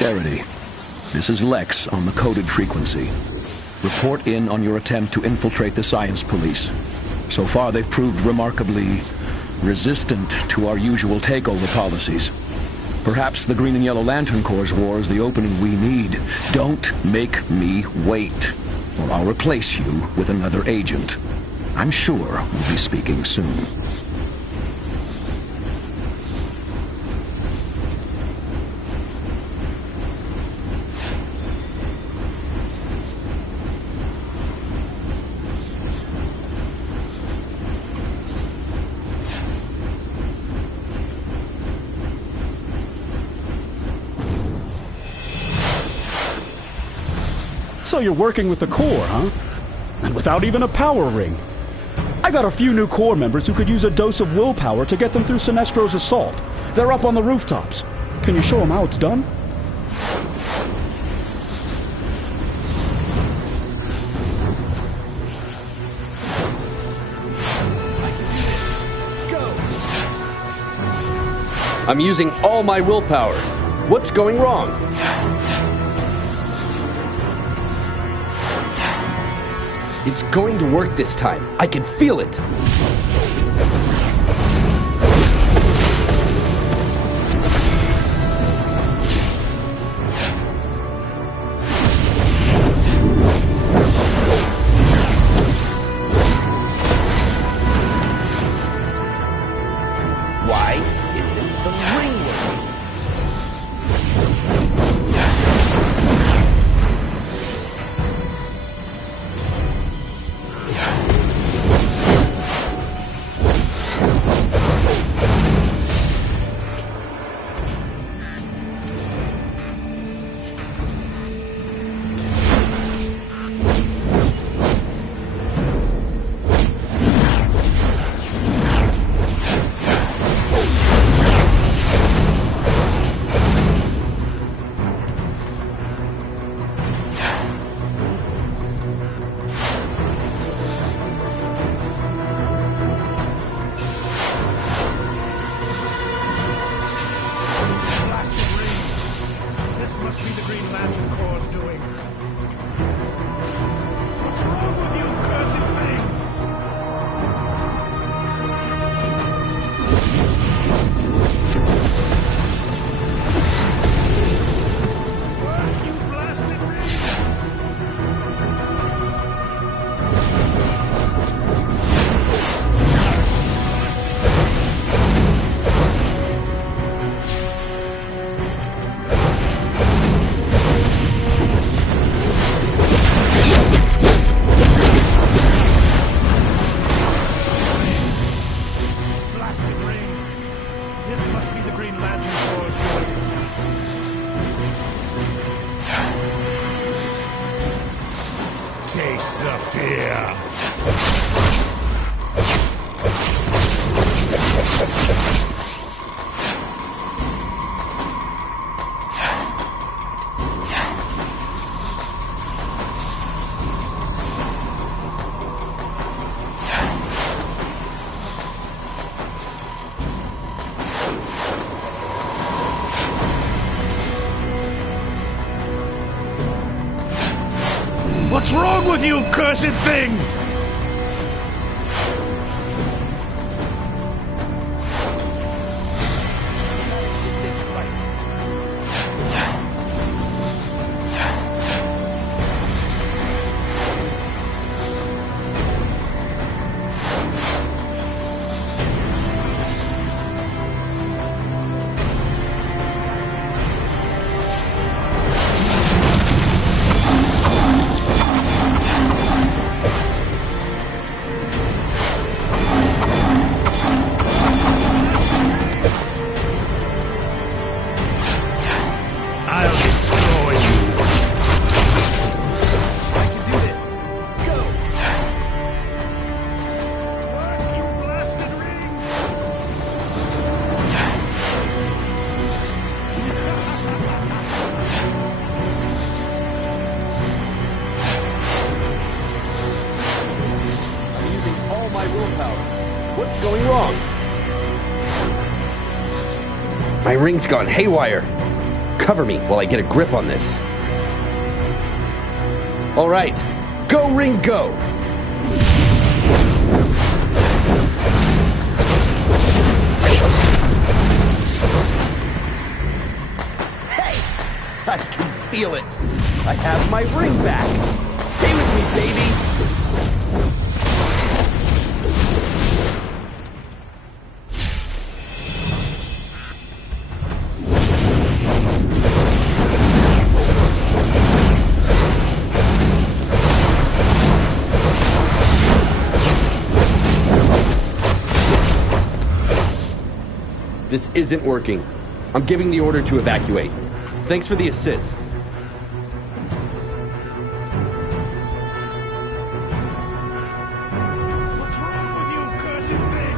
Charity, this is Lex on the coded frequency. Report in on your attempt to infiltrate the science police. So far, they've proved remarkably resistant to our usual takeover policies. Perhaps the Green and Yellow Lantern Corps' war is the opening we need. Don't make me wait, or I'll replace you with another agent. I'm sure we'll be speaking soon. So you're working with the Corps, huh? And without even a power ring. I got a few new Corps members who could use a dose of willpower to get them through Sinestro's assault. They're up on the rooftops. Can you show them how it's done? I'm using all my willpower. What's going wrong? It's going to work this time. I can feel it. Why isn't the ring working? Taste the fear. What's wrong with you, cursed thing? What's going wrong? My ring's gone haywire. Cover me while I get a grip on this. All right. Go, Ring, go! Hey! I can feel it. I have my ring back. Stay with me, baby. This isn't working. I'm giving the order to evacuate. Thanks for the assist. What's wrong with you, cursed thing?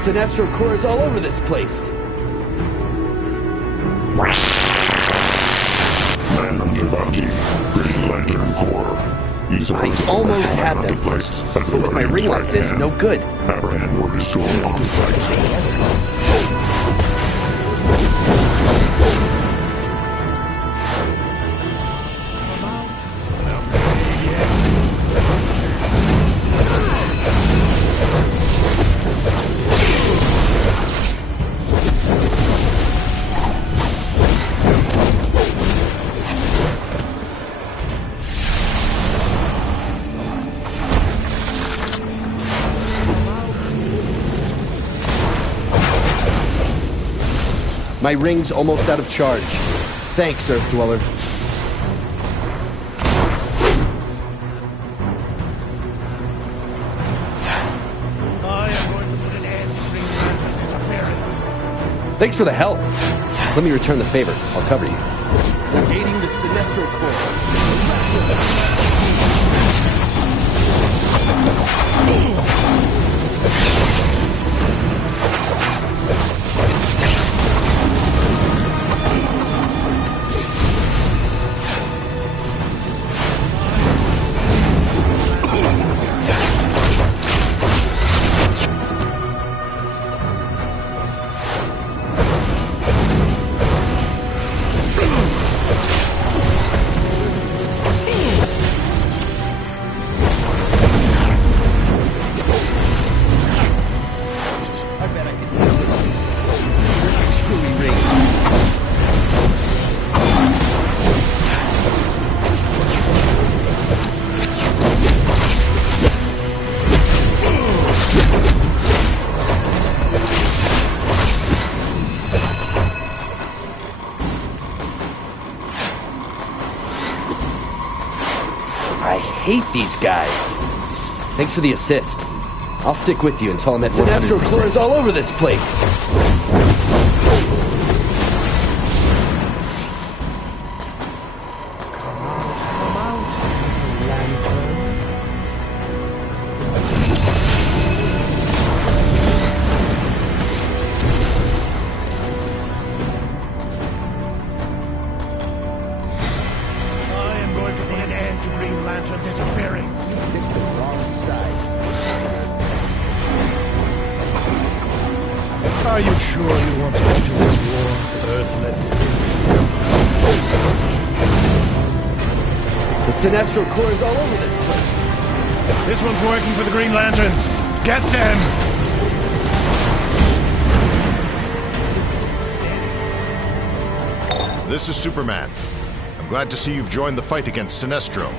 Sinestro core is all over this place. Man under bounty, Green Lantern Core. These are I almost had them. place as With my ring like this, no good. Apprehend or destroy on sight. My ring's almost out of charge. Thanks, Earth Dweller. I am going to put an end to Green Lantern's interference. Thanks for the help. Let me return the favor. I'll cover you. Negating the Sinestro core. I hate these guys. Thanks for the assist. I'll stick with you until I'm at 100%. Sinestro core is all over this place. Are you sure you want to enter this war, Earthlet? The Sinestro core is all over this place. This one's working for the Green Lanterns. Get them! This is Superman. I'm glad to see you've joined the fight against Sinestro.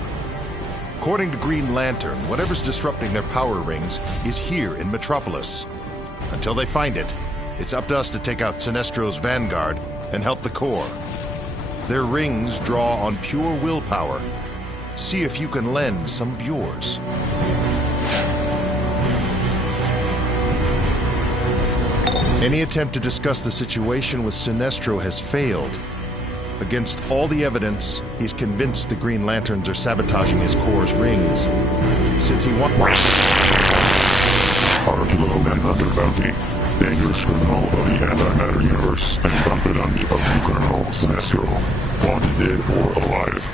According to Green Lantern, whatever's disrupting their power rings is here in Metropolis. Until they find it, it's up to us to take out Sinestro's vanguard and help the core. Their rings draw on pure willpower. See if you can lend some of yours. Any attempt to discuss the situation with Sinestro has failed. Against all the evidence, he's convinced the Green Lanterns are sabotaging his Corps' rings. Since he wants... Archilo Manhunter Bounty, dangerous criminal of the antimatter universe and confidant of new Colonel Sinestro, wanted dead or alive.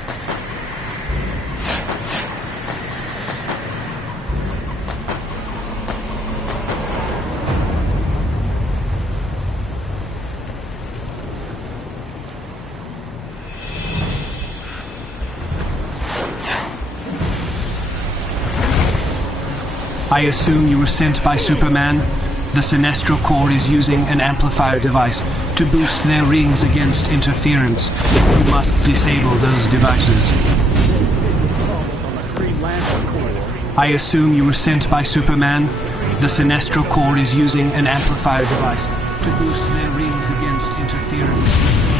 I assume you were sent by Superman? The Sinestro Corps is using an amplifier device to boost their rings against interference. You must disable those devices. I assume you were sent by Superman? The Sinestro Corps is using an amplifier device to boost their rings against interference.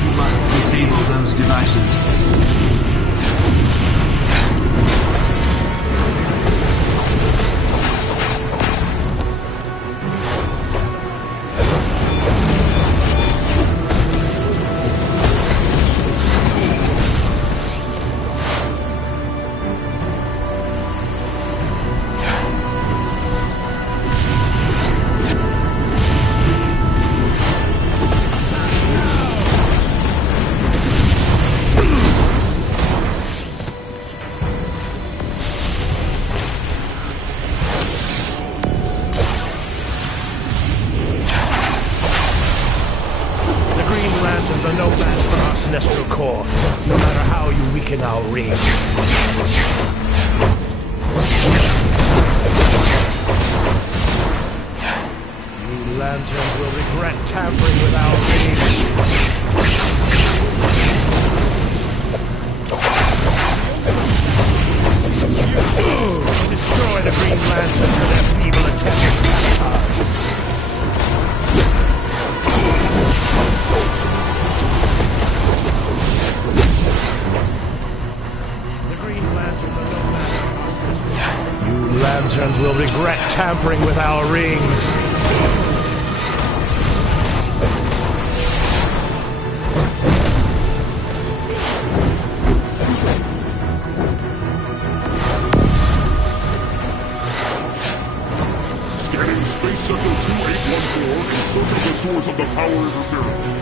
You must disable those devices. Sinestro Corps, no matter how you weaken our rings. You lanterns will regret tampering with our rings. Destroy the Green Lanterns for their feeble attempt at sabotage. Lanterns will regret tampering with our rings. Scanning Space Sector 2814 in search of the source of the power interference.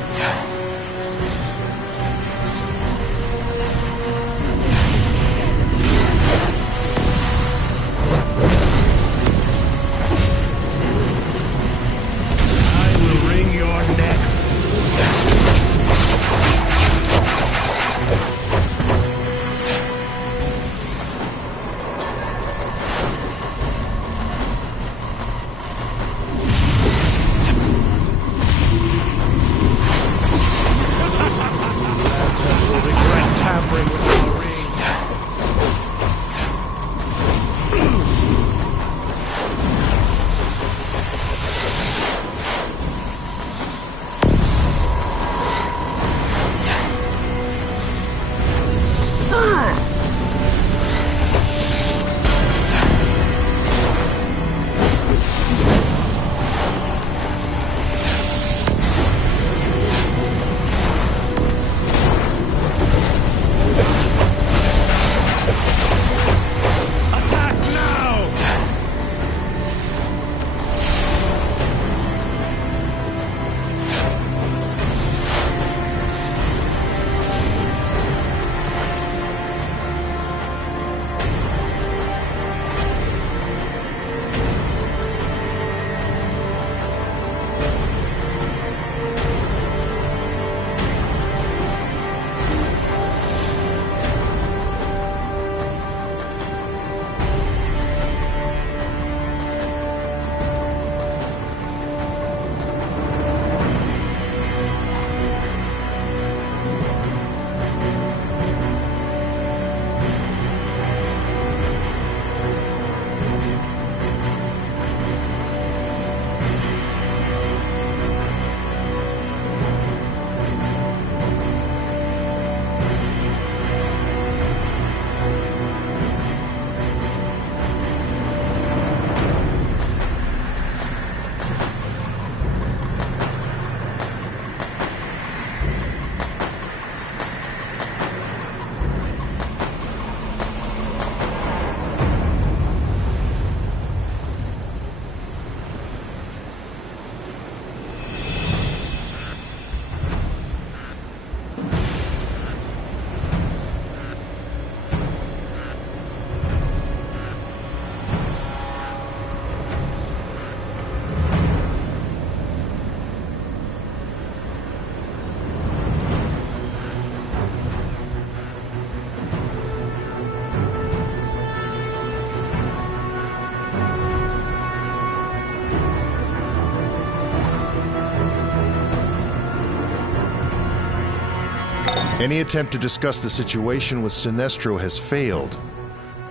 Any attempt to discuss the situation with Sinestro has failed.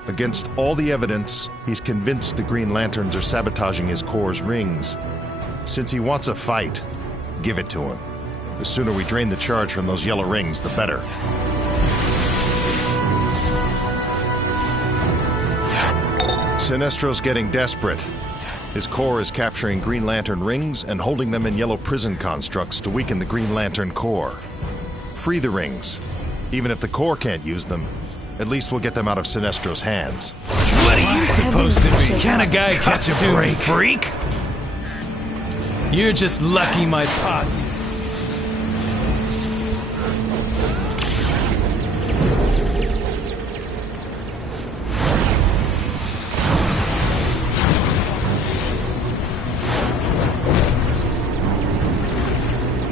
Against all the evidence, he's convinced the Green Lanterns are sabotaging his Corps' rings. Since he wants a fight, give it to him. The sooner we drain the charge from those yellow rings, the better. Sinestro's getting desperate. His Corps is capturing Green Lantern rings and holding them in yellow prison constructs to weaken the Green Lantern Corps. Free the rings. Even if the Corps can't use them, at least we'll get them out of Sinestro's hands. What are you supposed to be? Can a guy catch a break, freak? You're just lucky my posse.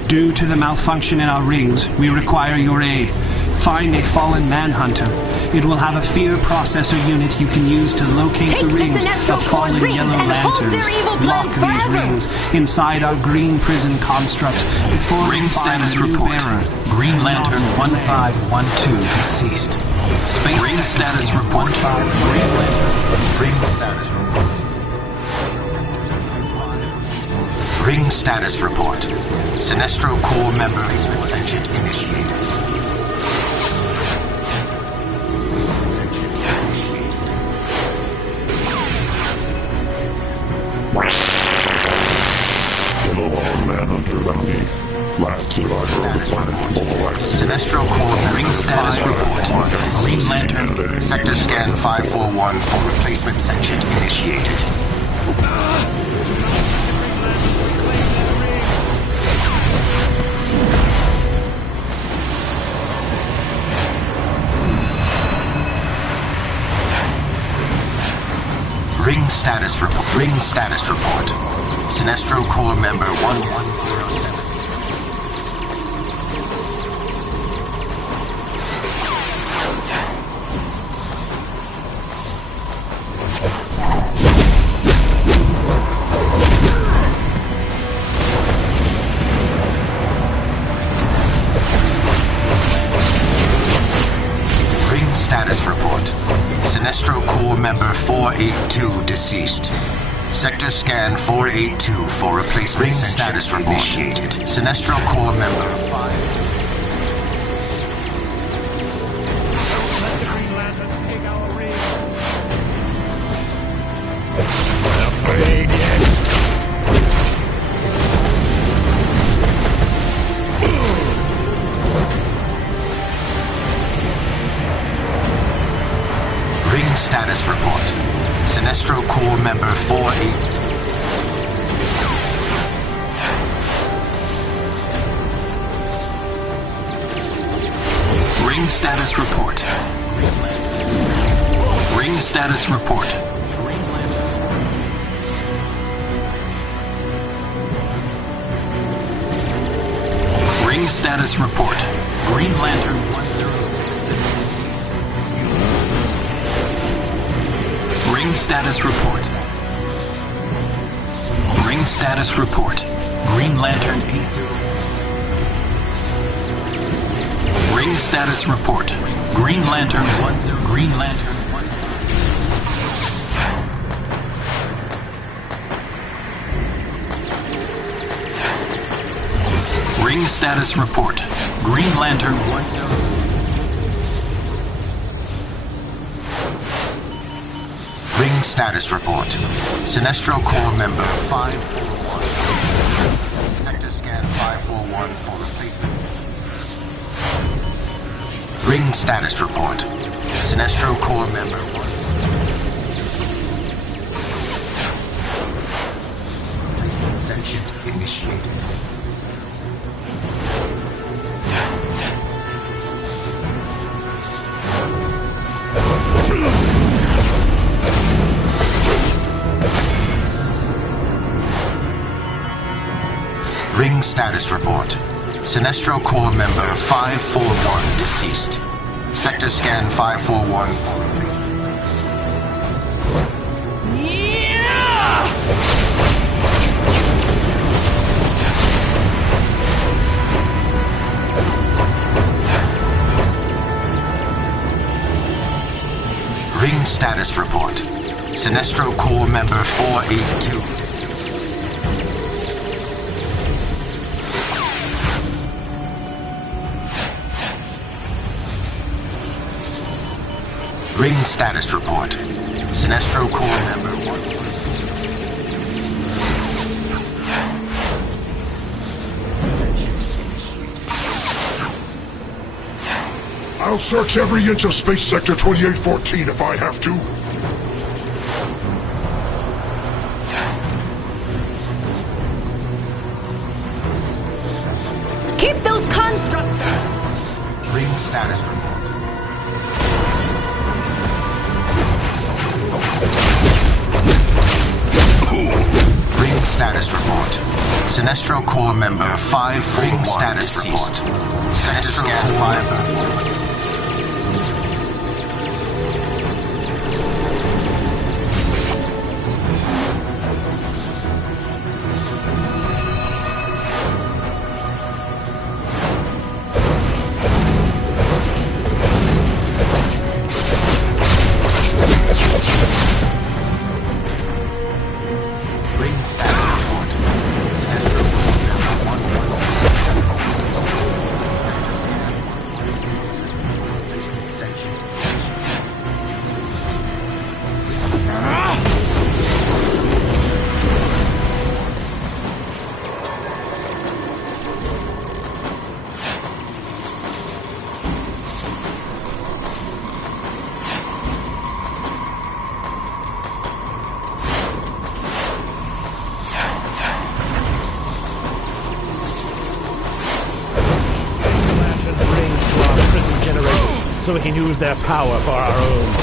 Due to the malfunction in our rings, we require your aid. Find a fallen manhunter. It will have a fear processor unit you can use to locate the rings of fallen yellow lanterns. Lock these rings inside our green prison construct before ring status report. Bearer. Green Lantern 1512 deceased. Space ring status report. Green Lantern. Ring status report. Ring status report. Sinestro Corps member sentient initiated. Kilowog Manhunter bounty. Last survivor of the planet Polax. Sinestro Corps ring status report. Green Lantern. Sector scan 541 for replacement sentient initiated. Ring status report. Ring status report. Sinestro Corps member 1107. Ring status report. Sinestro Corps member 482 deceased. Sector scan 482 for replacement ring status report initiated. Sinestro Corps member 5. Let the Green Lanterns take our rings. Afraid yet? Ring status report. Sinestro Corps member 48. Ring status report. Ring status report. Ring status report. Green Lantern 1066. Ring status report. Ring status report. Green Lantern 80. Ring status report. Green Lantern 10. Green Lantern 1. Ring status report. Green Lantern 10. Ring status report. Sinestro Corps member 541. Sector scan 541 for replacement. Ring status report. Sinestro Corps member 1. Replacement sentient initiated. Ring status report. Sinestro Corps member 541 deceased. Sector scan 541 for replacement. Ring status report. Sinestro Corps member 482. Ring status report. Sinestro Corps member 1. I'll search every inch of Space Sector 2814 if I have to. Keep those constructs! Ring status report. Ring status report. Sinestro Corps member 541 status deceased. Sector scan 5. So we can use their power for our own.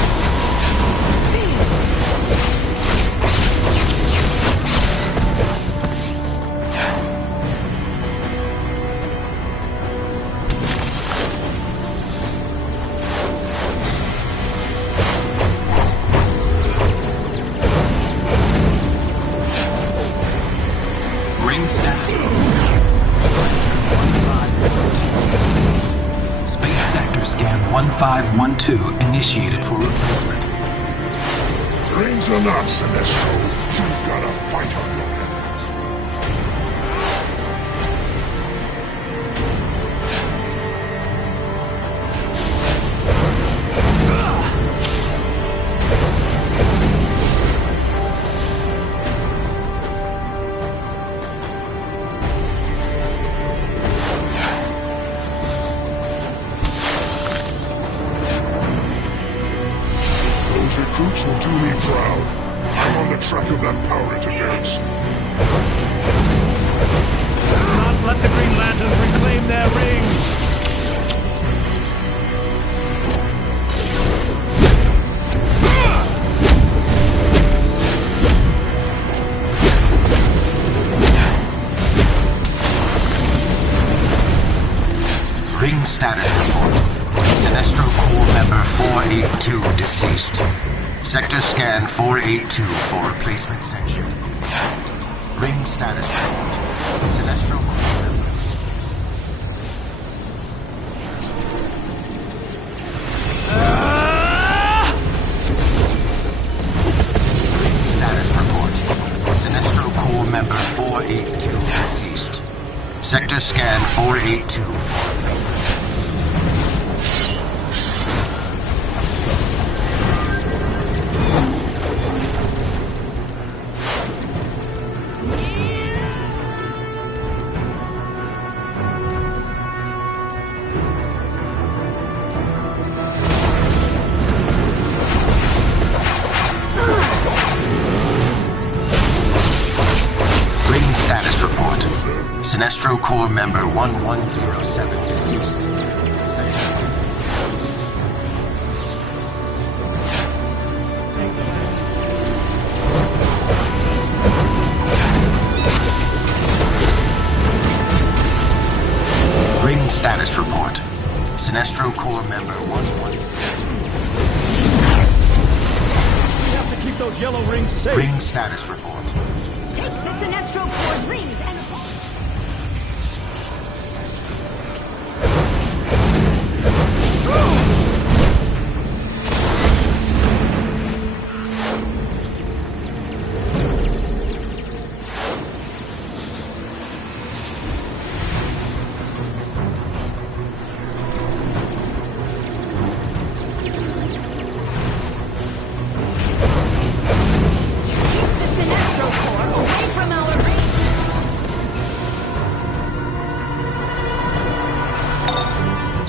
Ring status. Sector scan 1512 initiated for replacement. Rings or not, Sinestro, you've got a fight on your hands. Recruits will do me proud. I'm on the track of that power interference. Not let the Green Lanterns reclaim their rings! Ring status report. Sinestro Corps member 482 deceased. Sector scan 482 for replacement section. Ring status report. Sinestro Corps member. Ring status report. Sinestro Corps member 482 deceased. Sector scan 482 for replacement. Status report. Sinestro Corps member 1107 deceased. Ring status report. Sinestro Corps member 1107. We have to keep those yellow rings safe. Ring status report. Take the Sinestro Corps rings and...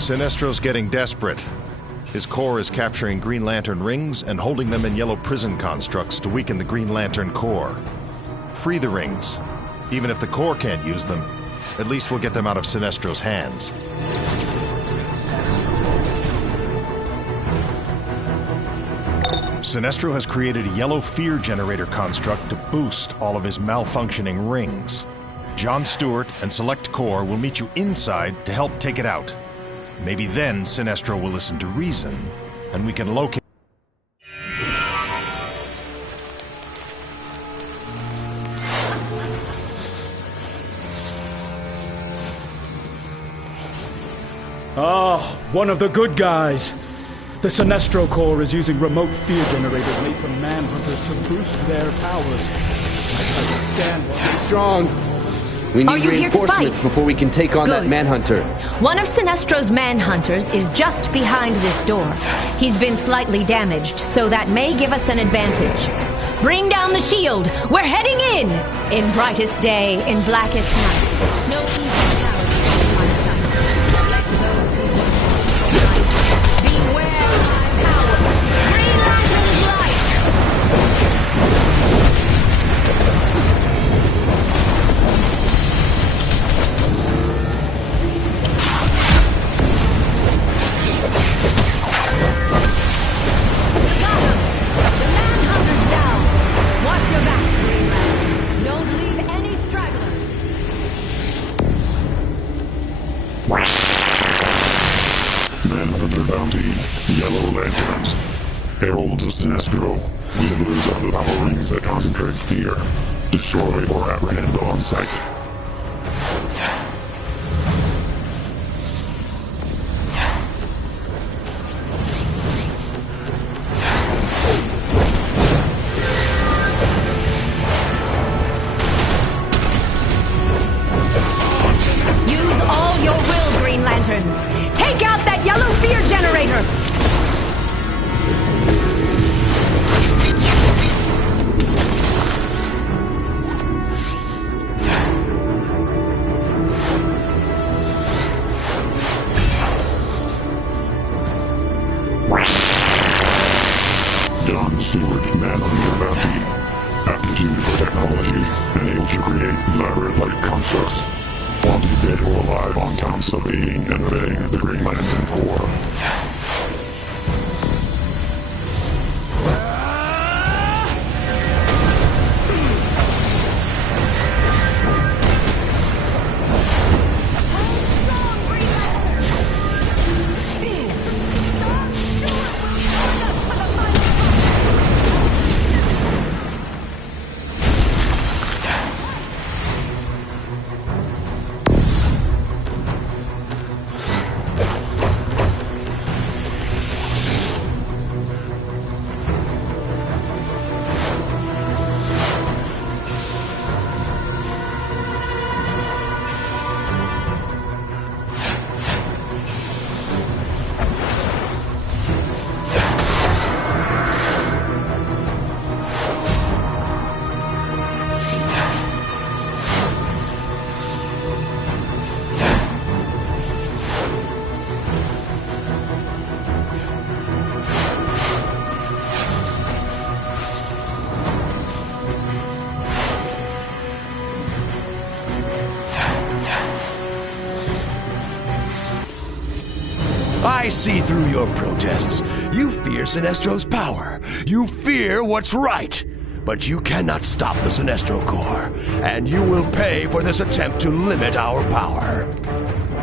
Sinestro's getting desperate. His core is capturing Green Lantern rings and holding them in yellow prison constructs to weaken the Green Lantern core. Free the rings. Even if the core can't use them, at least we'll get them out of Sinestro's hands. Sinestro has created a yellow fear generator construct to boost all of his malfunctioning rings. John Stewart and Select Core will meet you inside to help take it out. Maybe then Sinestro will listen to reason, and we can locate... Ah, one of the good guys. The Sinestro Corps is using remote fear generators made from manhunters to boost their powers. I try to stand while they're strong. We Are need you here to reinforcements fight? before we can take on that Good. manhunter. One of Sinestro's manhunters is just behind this door. He's been slightly damaged, so that may give us an advantage. Bring down the shield! We're heading in brightest day, in blackest night. No easy palace in my sight. Let those who want light beware my power. Green Lantern's light! Manhunter bounty, Yellow Lanterns. Heralds of Sinestro, wielders of the power rings that concentrate fear. Destroy or apprehend on sight. Use all your will, Green Lanterns! Take out that yellow fear generator! John Stewart, Manhunter bounty. Aptitude for technology, and able to create elaborate light constructs. Wanted dead or alive on counts of aiding and abetting the Green Lantern Corps. I see through your protests. You fear Sinestro's power. You fear what's right. But you cannot stop the Sinestro Corps, and you will pay for this attempt to limit our power.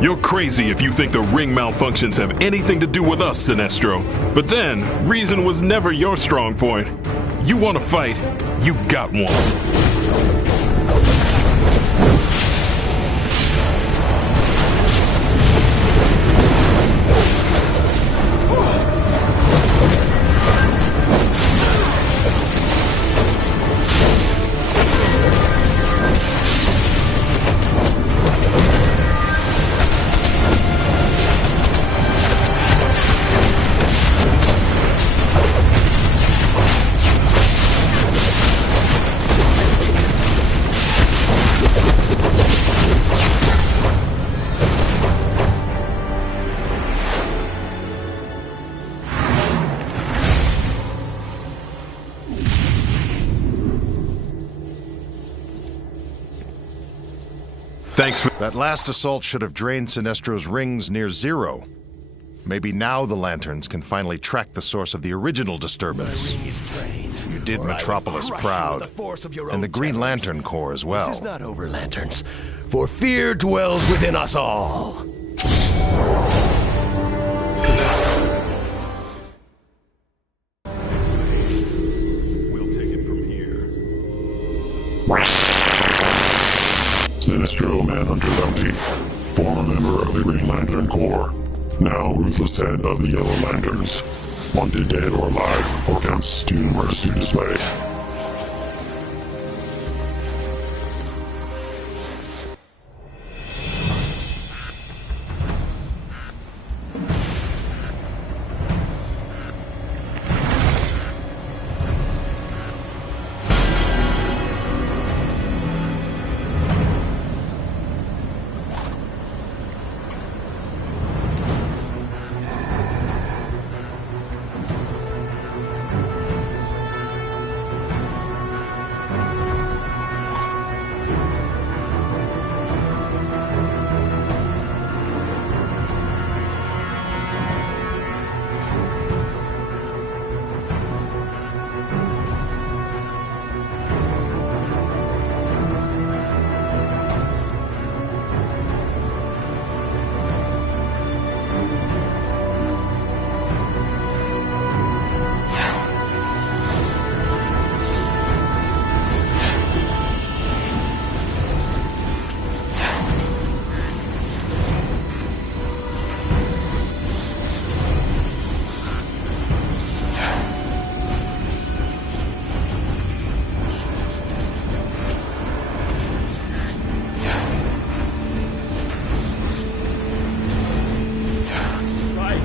You're crazy if you think the ring malfunctions have anything to do with us, Sinestro. But then, reason was never your strong point. You want to fight, you got one. Thanks for... That last assault should have drained Sinestro's rings near zero. Maybe now the lanterns can finally track the source of the original disturbance. You did Metropolis proud, and the Green Lantern Corps as well. This is not over, Lanterns, for fear dwells within us all. We'll take it from here. Sinestro Manhunter Bounty, former member of the Green Lantern Corps, now ruthless head of the Yellow Lanterns. Wanted dead or alive, for counts too numerous to display.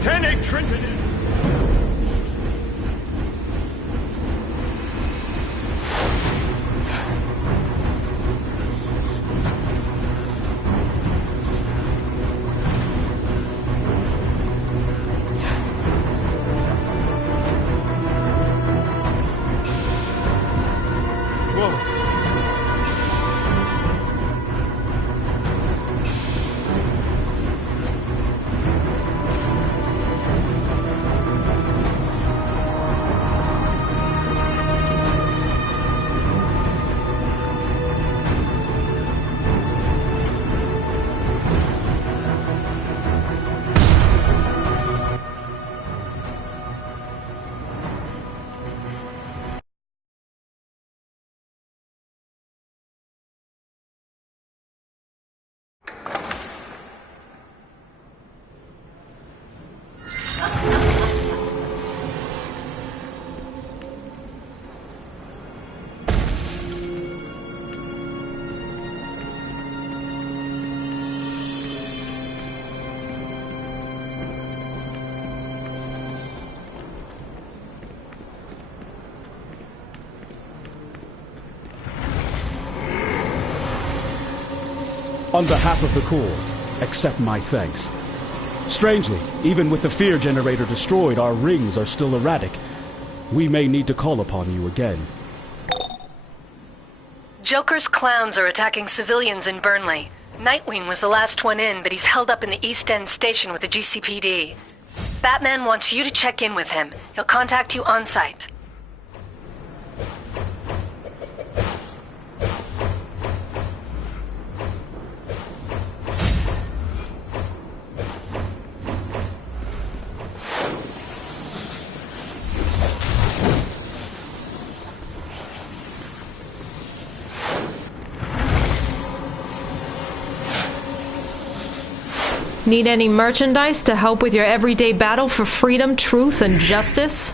Titanic Trinity! On behalf of the Corps, accept my thanks. Strangely, even with the fear generator destroyed, our rings are still erratic. We may need to call upon you again. Joker's clowns are attacking civilians in Burnley. Nightwing was the last one in, but he's held up in the East End station with the GCPD. Batman wants you to check in with him. He'll contact you on site. Need any merchandise to help with your everyday battle for freedom, truth, and justice?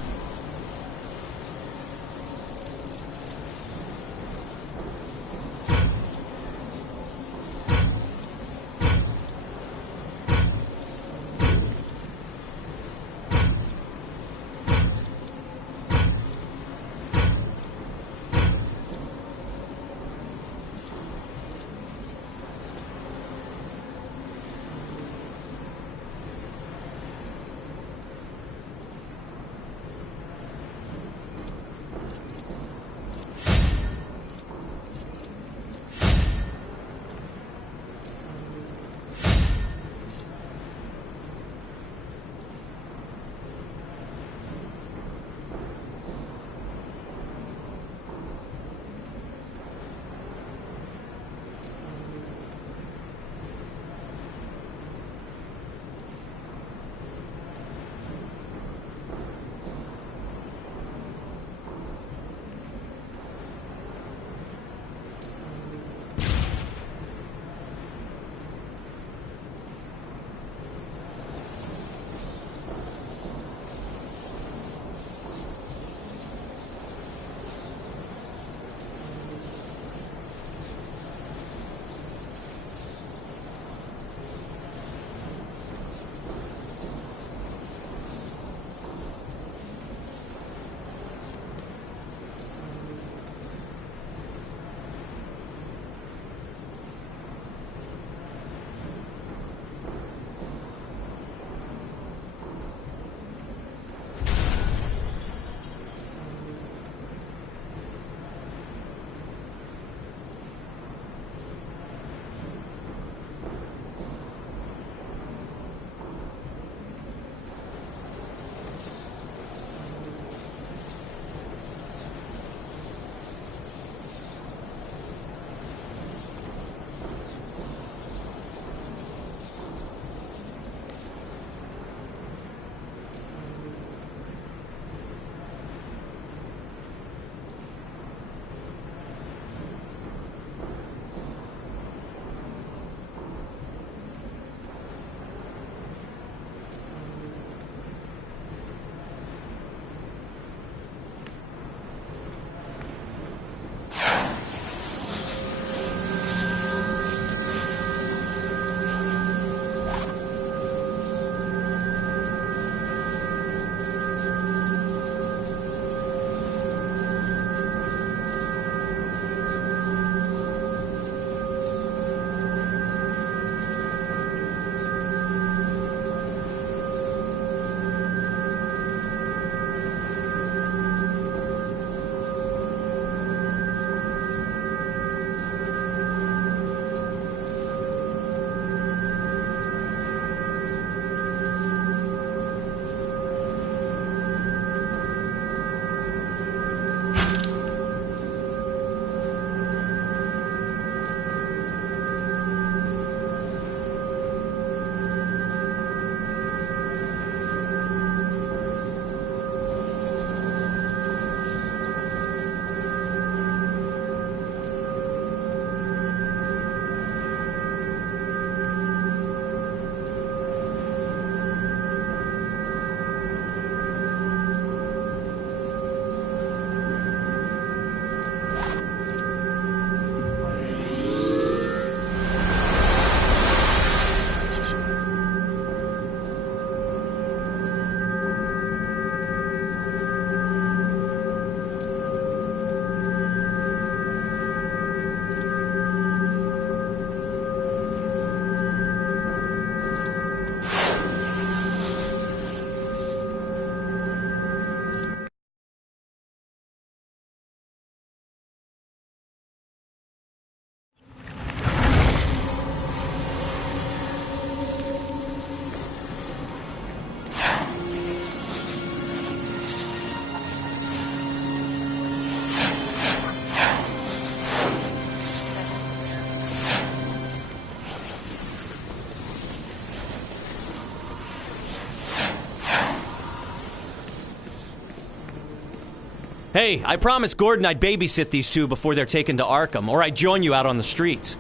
Hey, I promised Gordon I'd babysit these two before they're taken to Arkham, or I'd join you out on the streets.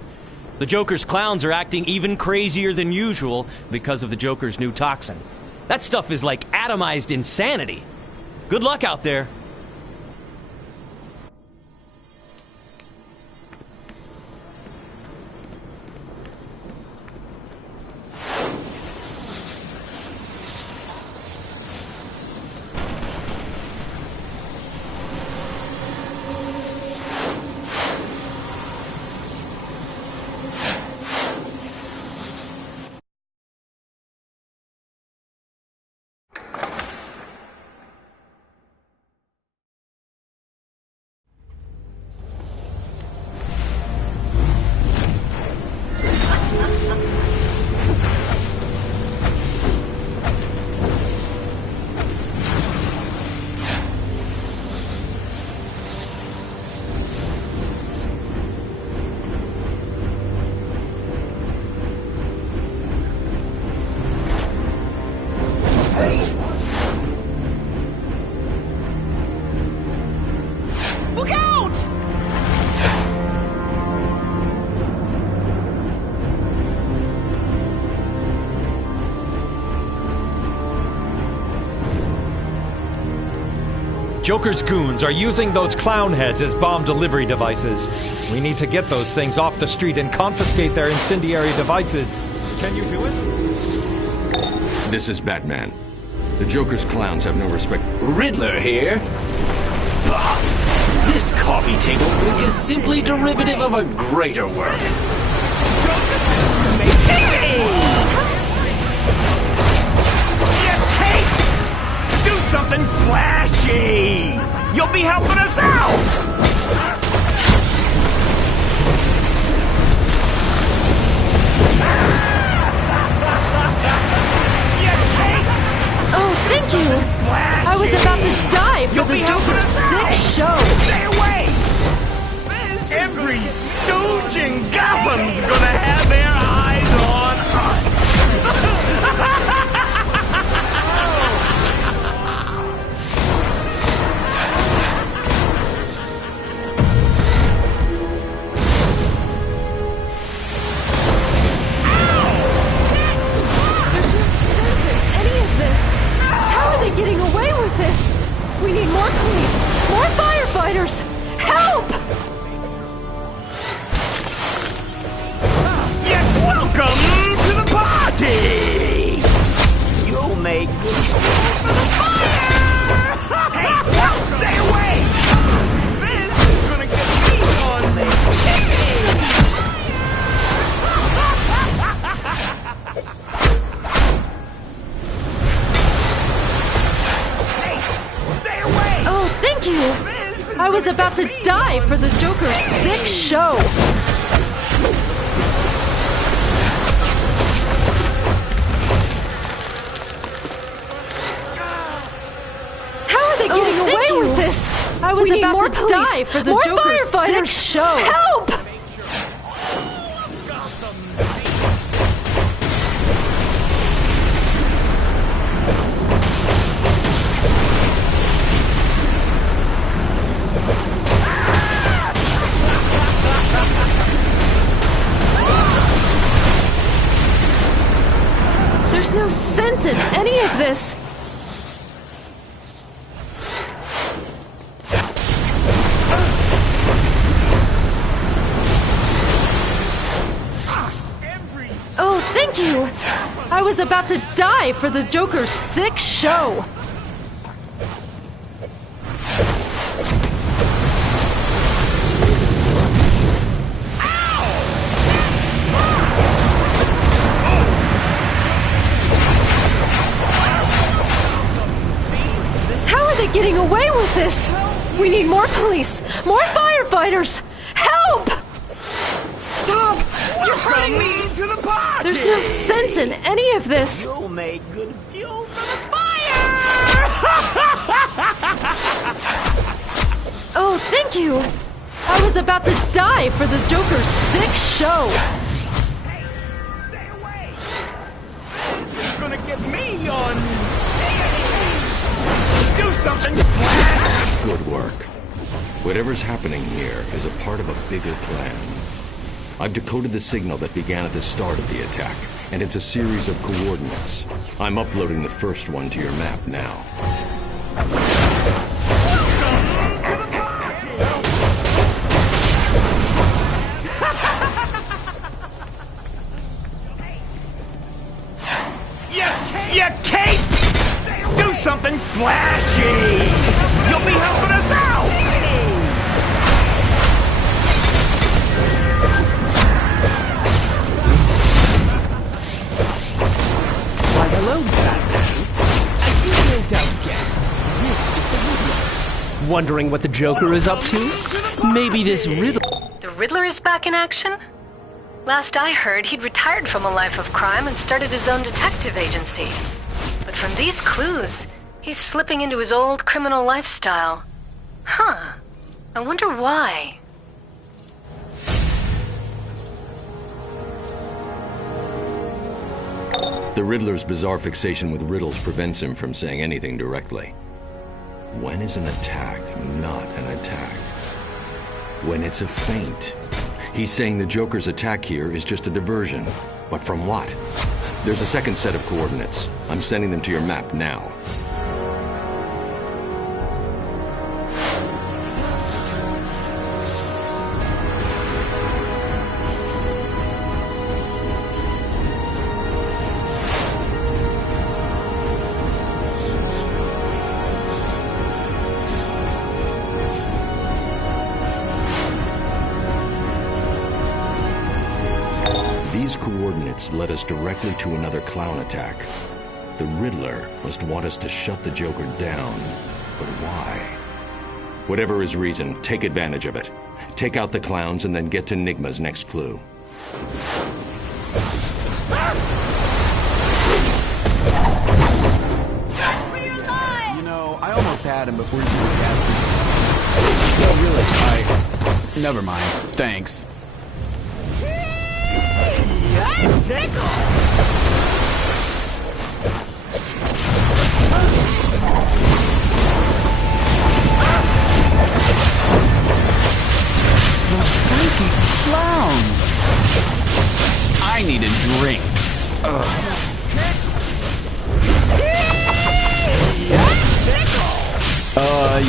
The Joker's clowns are acting even crazier than usual because of the Joker's new toxin. That stuff is like atomized insanity. Good luck out there. Look out! Joker's goons are using those clown heads as bomb delivery devices. We need to get those things off the street and confiscate their incendiary devices. Can you do it? This is Batman. The Joker's clowns have no respect. Riddler here. Bah! This coffee table trick is simply derivative of a greater work. Do something flashy! You'll be helping us out! Oh, thank you! I was about to die for the Joker's sick show! Stay away! Every stooge in Gotham's gonna have their eyes on us! Getting away with this! We need more police! More firefighters! Help! Welcome to the party! You'll make good for the fire! Hey, stay away! This is gonna get me on the Oh, thank you! I was about to die for the Joker's sick show! How are they getting away with this? I was about to die for the Joker's sick show! Help! There's no sense in any of this! Oh, thank you! I was about to die for the Joker's sick show! Getting away with this! We need more police! More firefighters! Help! Stop! You're hurting me! To the party! There's no sense in any of this! You'll make good fuel for the fire! Oh, thank you! I was about to die for the Joker's sick show! Hey, stay away! This is gonna get me on... Do something flash! Good work. Whatever's happening here is a part of a bigger plan. I've decoded the signal that began at the start of the attack, and it's a series of coordinates. I'm uploading the first one to your map now. You cape! Do something flashy! You'll be helping us out! Why, hello, Batman. I do no doubt guess. This is the Riddler. Wondering what the Joker is up to? Maybe this Riddler... The Riddler is back in action? Last I heard, he'd retired from a life of crime and started his own detective agency. But from these clues, he's slipping into his old criminal lifestyle. Huh. I wonder why. The Riddler's bizarre fixation with riddles prevents him from saying anything directly. When is an attack not an attack? When it's a feint. He's saying the Joker's attack here is just a diversion. But from what? There's a second set of coordinates. I'm sending them to your map now. These coordinates led us directly to another clown attack. The Riddler must want us to shut the Joker down. But why? Whatever his reason, take advantage of it. Take out the clowns and then get to Nigma's next clue. You know, I almost had him before you threw the gas. No, really, never mind. Thanks. Those freaky clowns! I need a drink.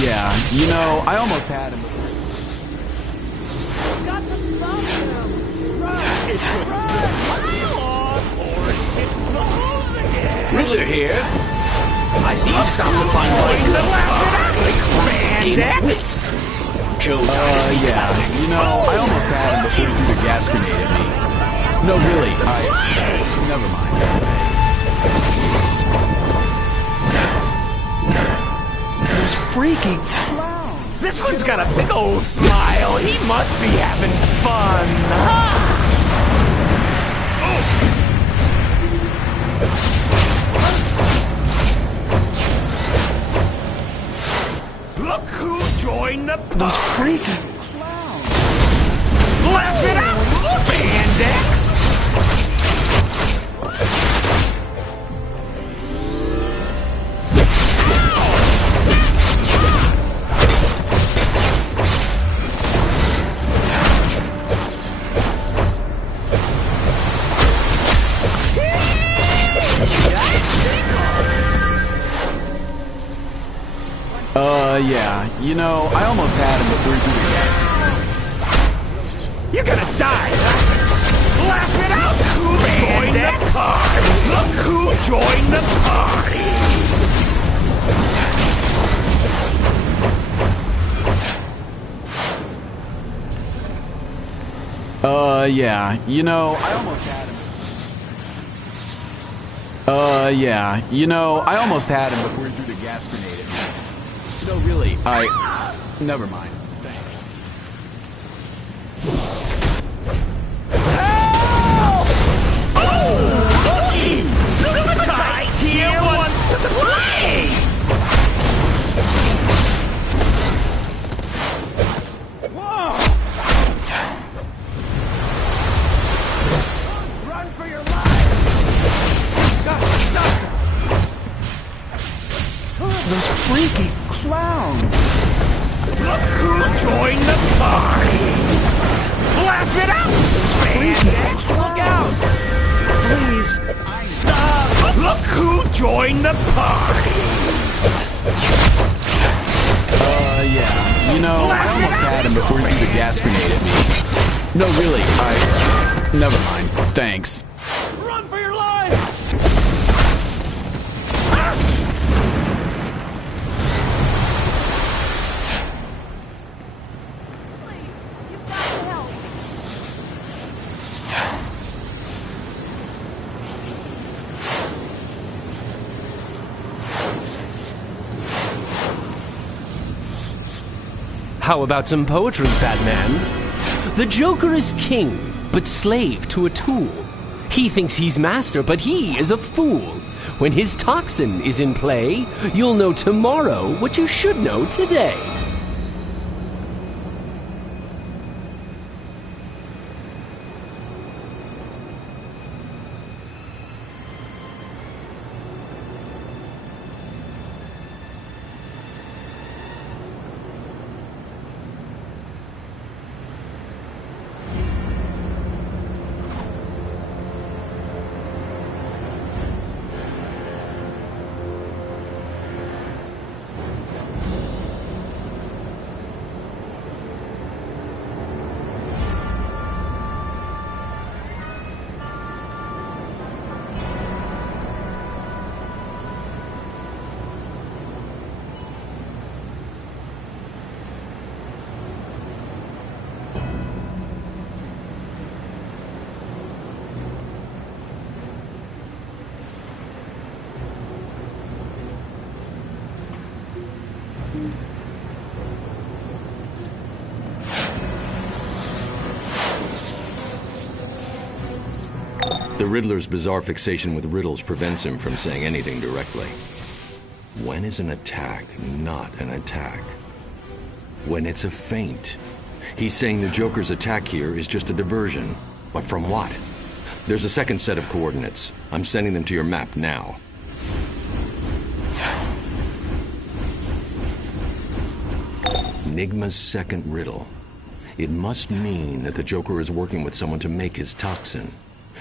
Yeah. You know, I almost had him. Got to stop him! Run! It's Riddler here. I see you've stopped to find a classic game of wits. Joe yeah. You know, I almost had him before he threw the gas grenade at me. No, really, never mind. Those freaky clowns. This one's got a big old smile. He must be having fun. Look who joined the party. Those freaky clowns. Laugh it out, spandex! Yeah. You know, I almost had him before he threw the gas. You're gonna die, huh? Laugh it out, who joined the party! Look who joined the party! Yeah. You know, I almost had him. Yeah. You know, I almost had him before he threw the gas grenade at me. No, really, never mind. Thanks. Help! Oh, looky! Supertight here wants to play! Whoa! Run for your life! Those freaky clowns! Look who joined the party! Laugh it out, Spandex! Look out! Please, stop! Look who joined the party! Yeah. You know, I almost had him before he threw the gas grenade at me. No, really, never mind. Thanks. Run for your life! How about some poetry, Batman? The Joker is king, but slave to a tool. He thinks he's master, but he is a fool. When his toxin is in play, you'll know tomorrow what you should know today. The Riddler's bizarre fixation with riddles prevents him from saying anything directly. When is an attack not an attack? When it's a feint. He's saying the Joker's attack here is just a diversion. But from what? There's a second set of coordinates. I'm sending them to your map now. Enigma's second riddle. It must mean that the Joker is working with someone to make his toxin.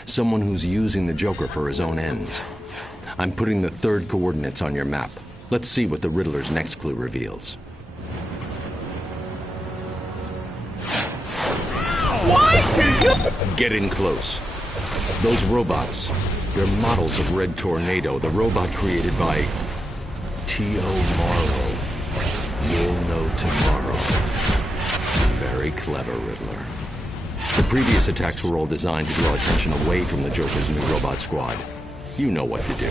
Someone who's using the Joker for his own ends. I'm putting the third coordinates on your map. Let's see what the Riddler's next clue reveals. Why do you... Get in close. Those robots, they're models of Red Tornado, the robot created by T.O. Marlowe. You'll know tomorrow. Very clever, Riddler. The previous attacks were all designed to draw attention away from the Joker's new robot squad. You know what to do.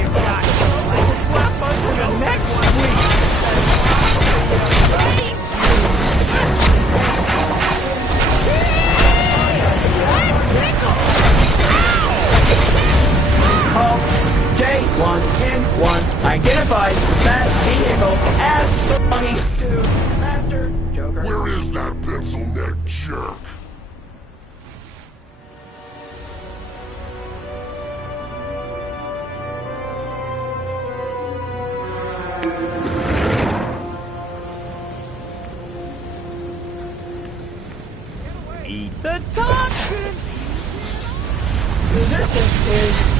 You got to slap us in the next week! J1 in 1 identifies that vehicle as belonging to Master Joker. Where is that pencil neck jerk? Eat the toxin! Resistance is...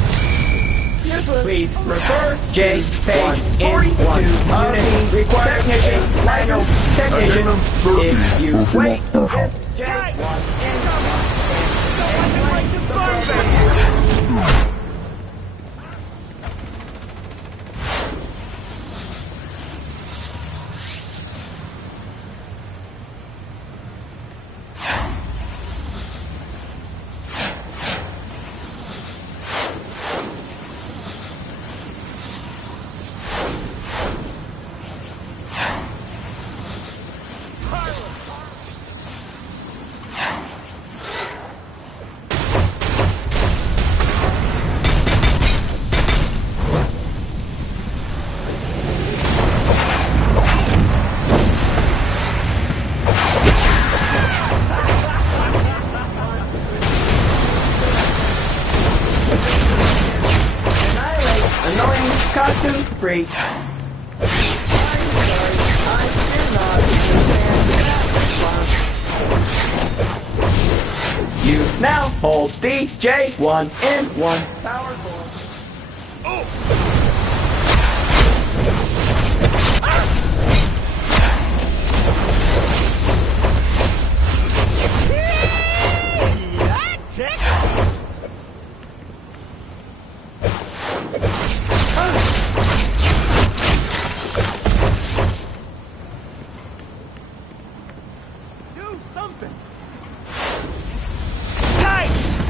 Please refer J page 42 unit required technician manual technician if you wait. free. I'm sorry, I did not understand. You now hold the J1 in 1 power core.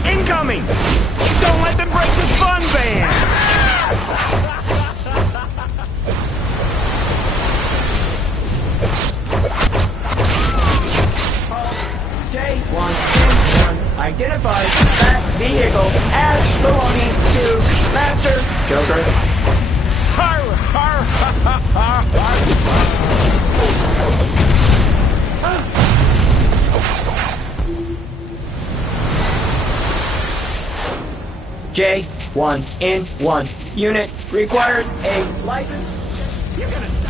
Incoming! Don't let them break the fun band! J1 identifies that vehicle as belonging to Master Joker. Har, har, har, har, har. J1 in 1 unit requires a license. You're gonna die.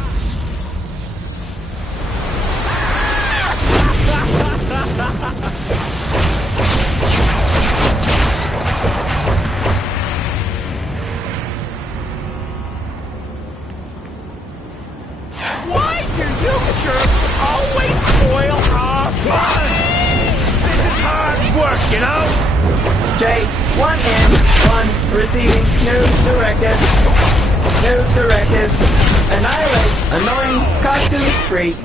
Why do you jerks always spoil our fun? This is hard work, you know? J1 in 1 receiving new directive. New directive. Annihilate annoying costume freak.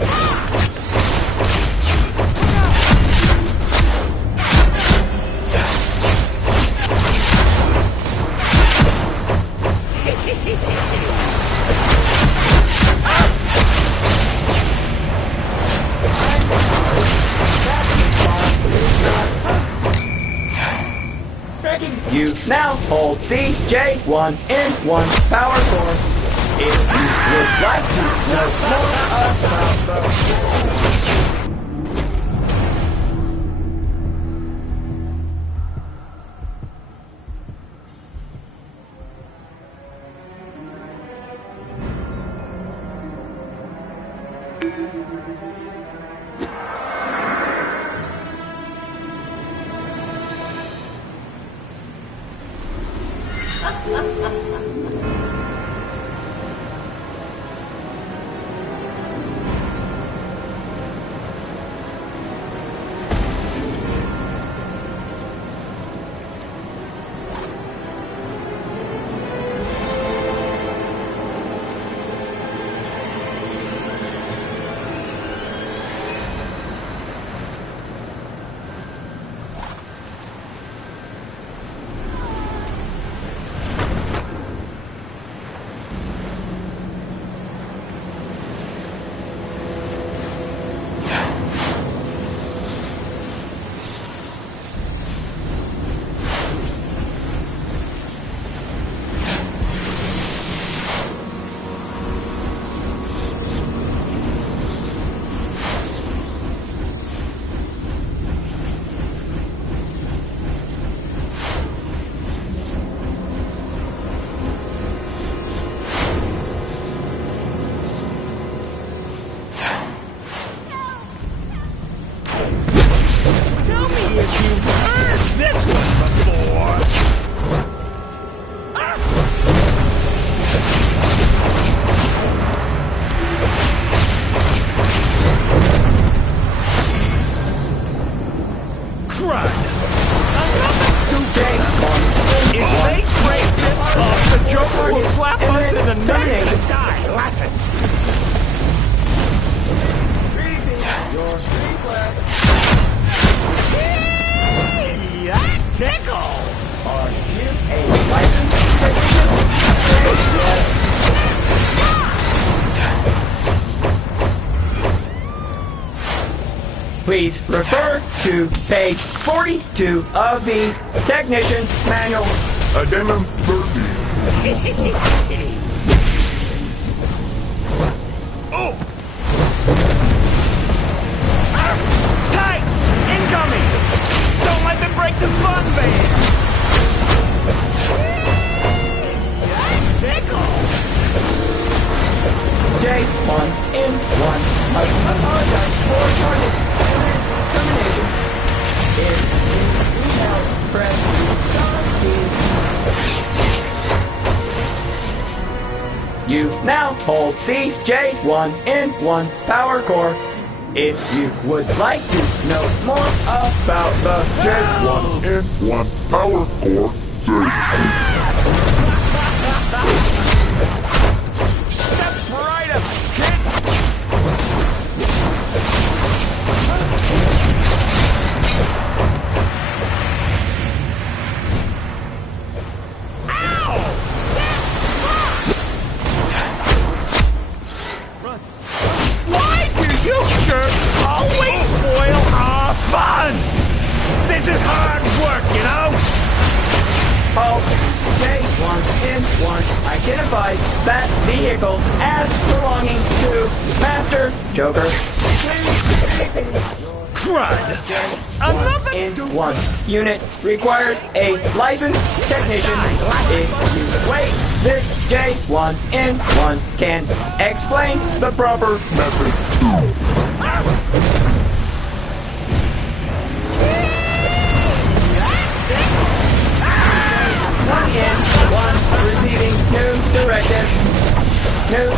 You now hold the J1 in 1 power core. If you would like to know more about the... Please refer to page 42 of the Technician's Manual. Addendum 13. Oh! Tights! Incoming! Don't let them break the fun band! That tickles! J1 in 1 must apologize for target termination. If you need help, press star key. You now hold the J1 in 1 power core. If you would like to know more about the J1 in 1 power core, step right up, kid! Why do you jerks always spoil our fun? This is hard work, you know? Oh, J1 in 1 identifies that vehicle as belonging to Master Joker. Crud! Another in 1 unit requires a licensed technician. If you wait, this J1 in 1 can explain the proper method. 1 in 1 receiving new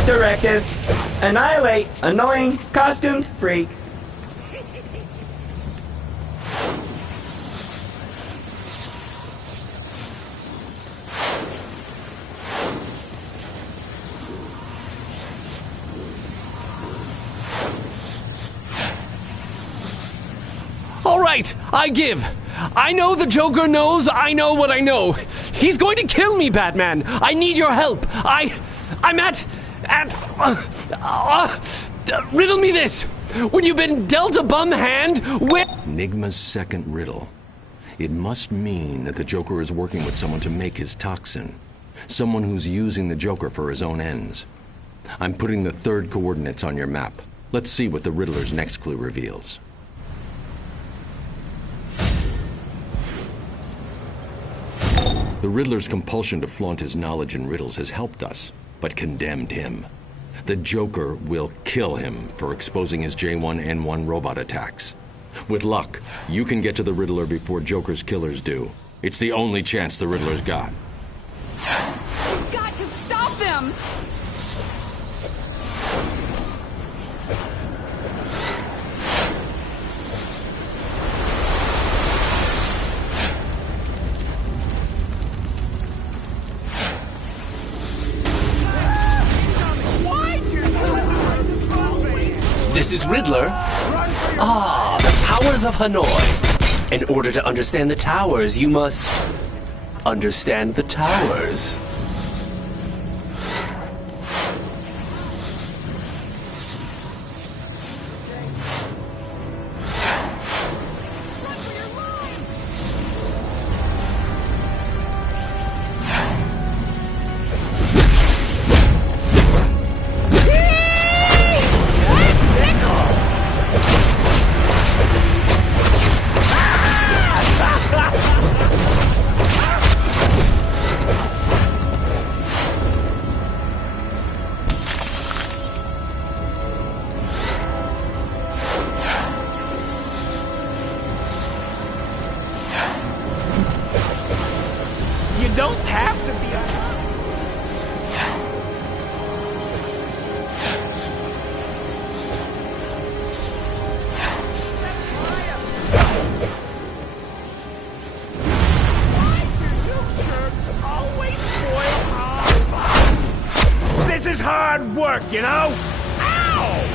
directive. Annihilate annoying costumed freak. All right, I give. I know the Joker knows I know what I know. He's going to kill me, Batman. I need your help. I'm at riddle me this. When you've been dealt a bum hand with Enigma's second riddle. It must mean that the Joker is working with someone to make his toxin. Someone who's using the Joker for his own ends. I'm putting the third coordinates on your map. Let's see what the Riddler's next clue reveals. The Riddler's compulsion to flaunt his knowledge in riddles has helped us, but condemned him. The Joker will kill him for exposing his J1N1 robot attacks. With luck, you can get to the Riddler before Joker's killers do. It's the only chance the Riddler's got. We've got to stop them! This is Riddler. Ah, the Towers of Hanoi. In order to understand the towers, you must understand the towers. Don't have to be This is hard work, you know? Ow!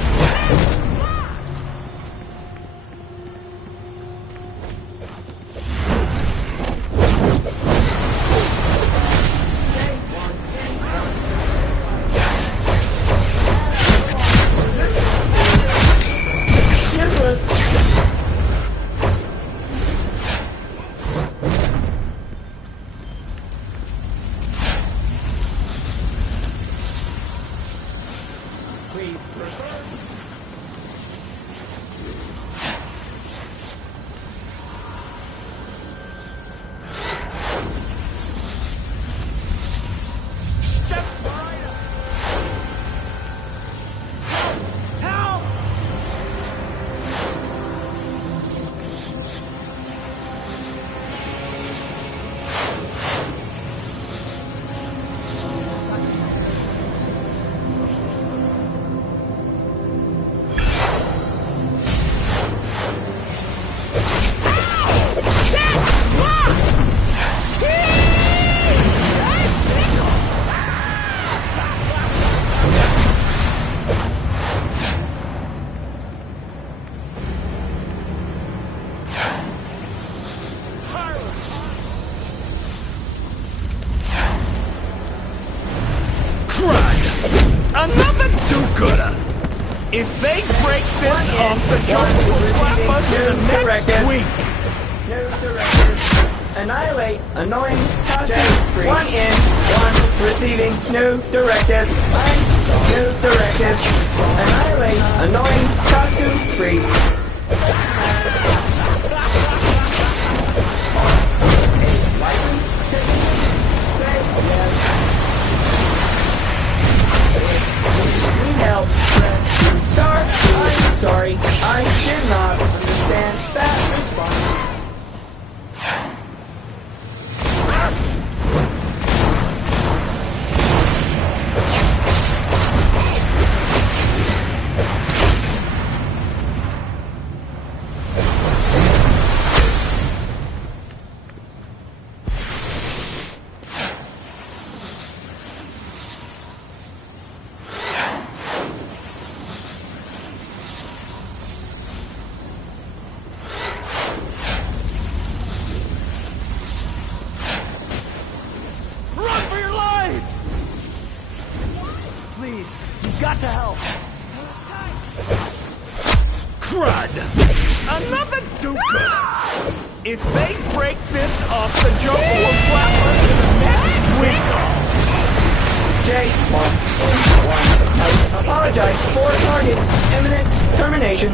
If they break this up, the Joker will slap us in the next week. New directive. Annihilate annoying costume. 1 in, 1 receiving. New directive. New directive. Annihilate annoying costume free. Need help. Press start. I'm sorry. I did not understand that response. Got to help. Crud! Another duper! If they break this up, the Joker will slap us in the next week. J1. I apologize for target's imminent termination.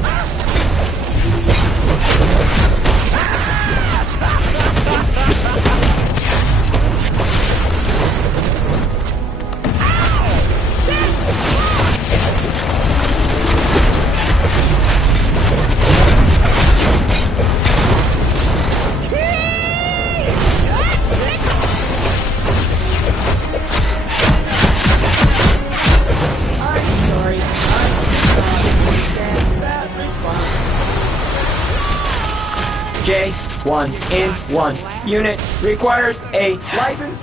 J1 in 1 unit requires a license.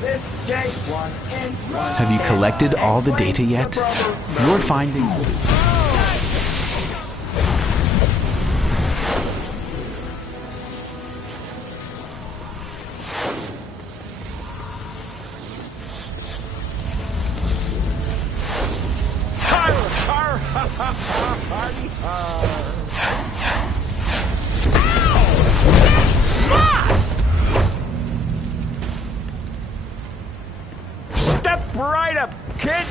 This J1 in 1. Have you collected all the data yet? Your findings will be... Step right up, kid!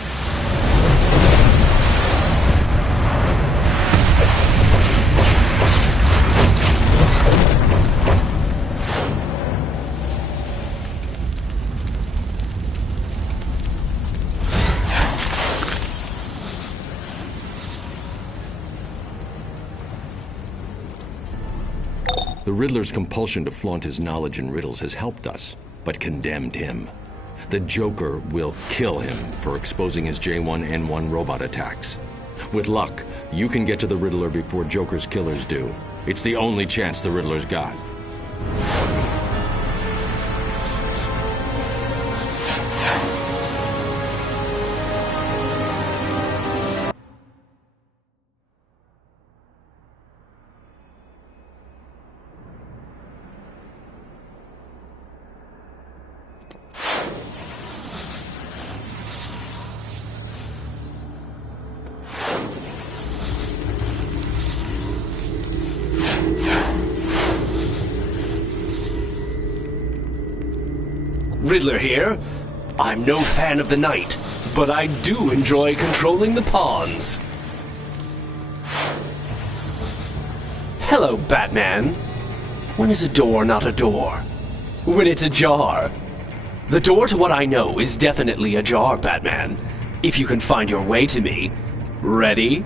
The Riddler's compulsion to flaunt his knowledge in riddles has helped us, but condemned him. The Joker will kill him for exposing his J1N1 robot attacks. With luck, you can get to the Riddler before Joker's killers do. It's the only chance the Riddler's got. Riddler here. I'm no fan of the night, but I do enjoy controlling the pawns. Hello, Batman. When is a door not a door? When it's ajar. The door to what I know is definitely ajar, Batman. If you can find your way to me. Ready?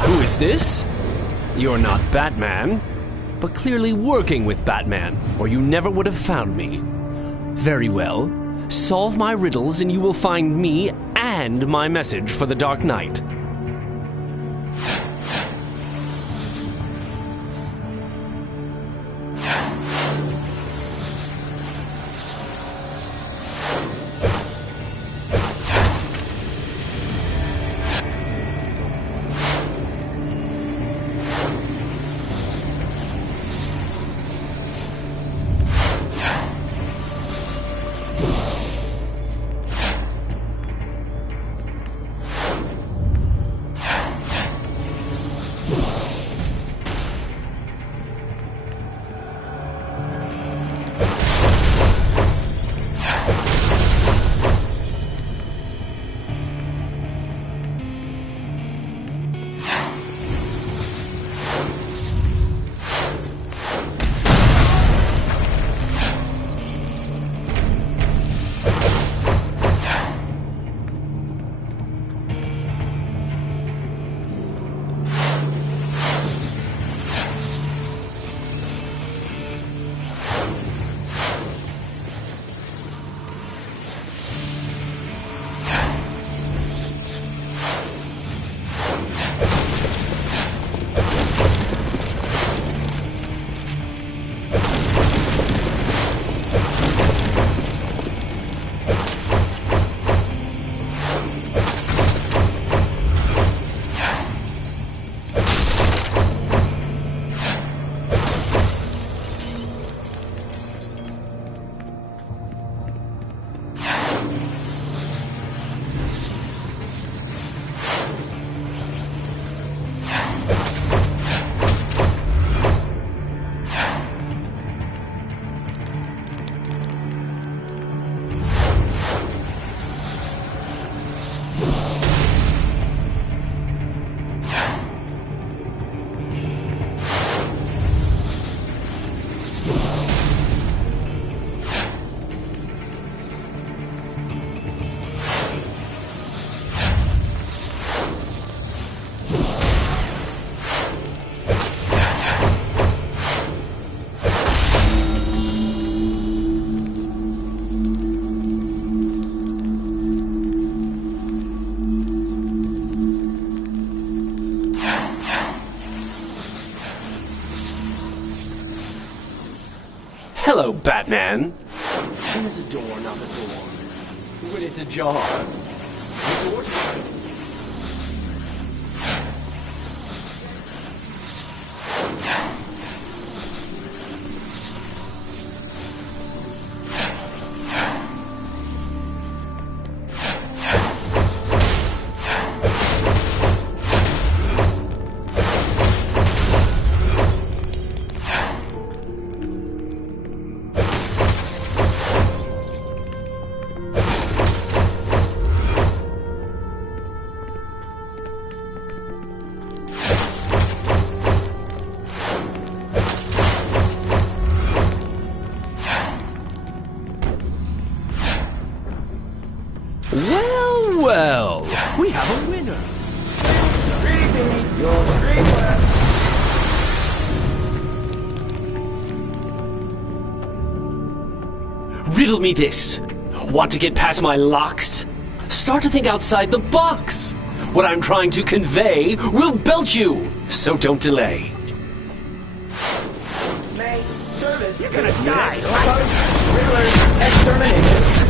Who is this? You're not Batman, but clearly working with Batman, or you never would have found me. Very well. Solve my riddles and you will find me and my message for the Dark Knight. Hello, Batman. There's a door, not a door. When it's ajar, the door to... Well, we have a winner. Riddle me this. Want to get past my locks? Start to think outside the box. What I'm trying to convey will belt you, so don't delay. May, service, you're gonna die. Riddler's extermination.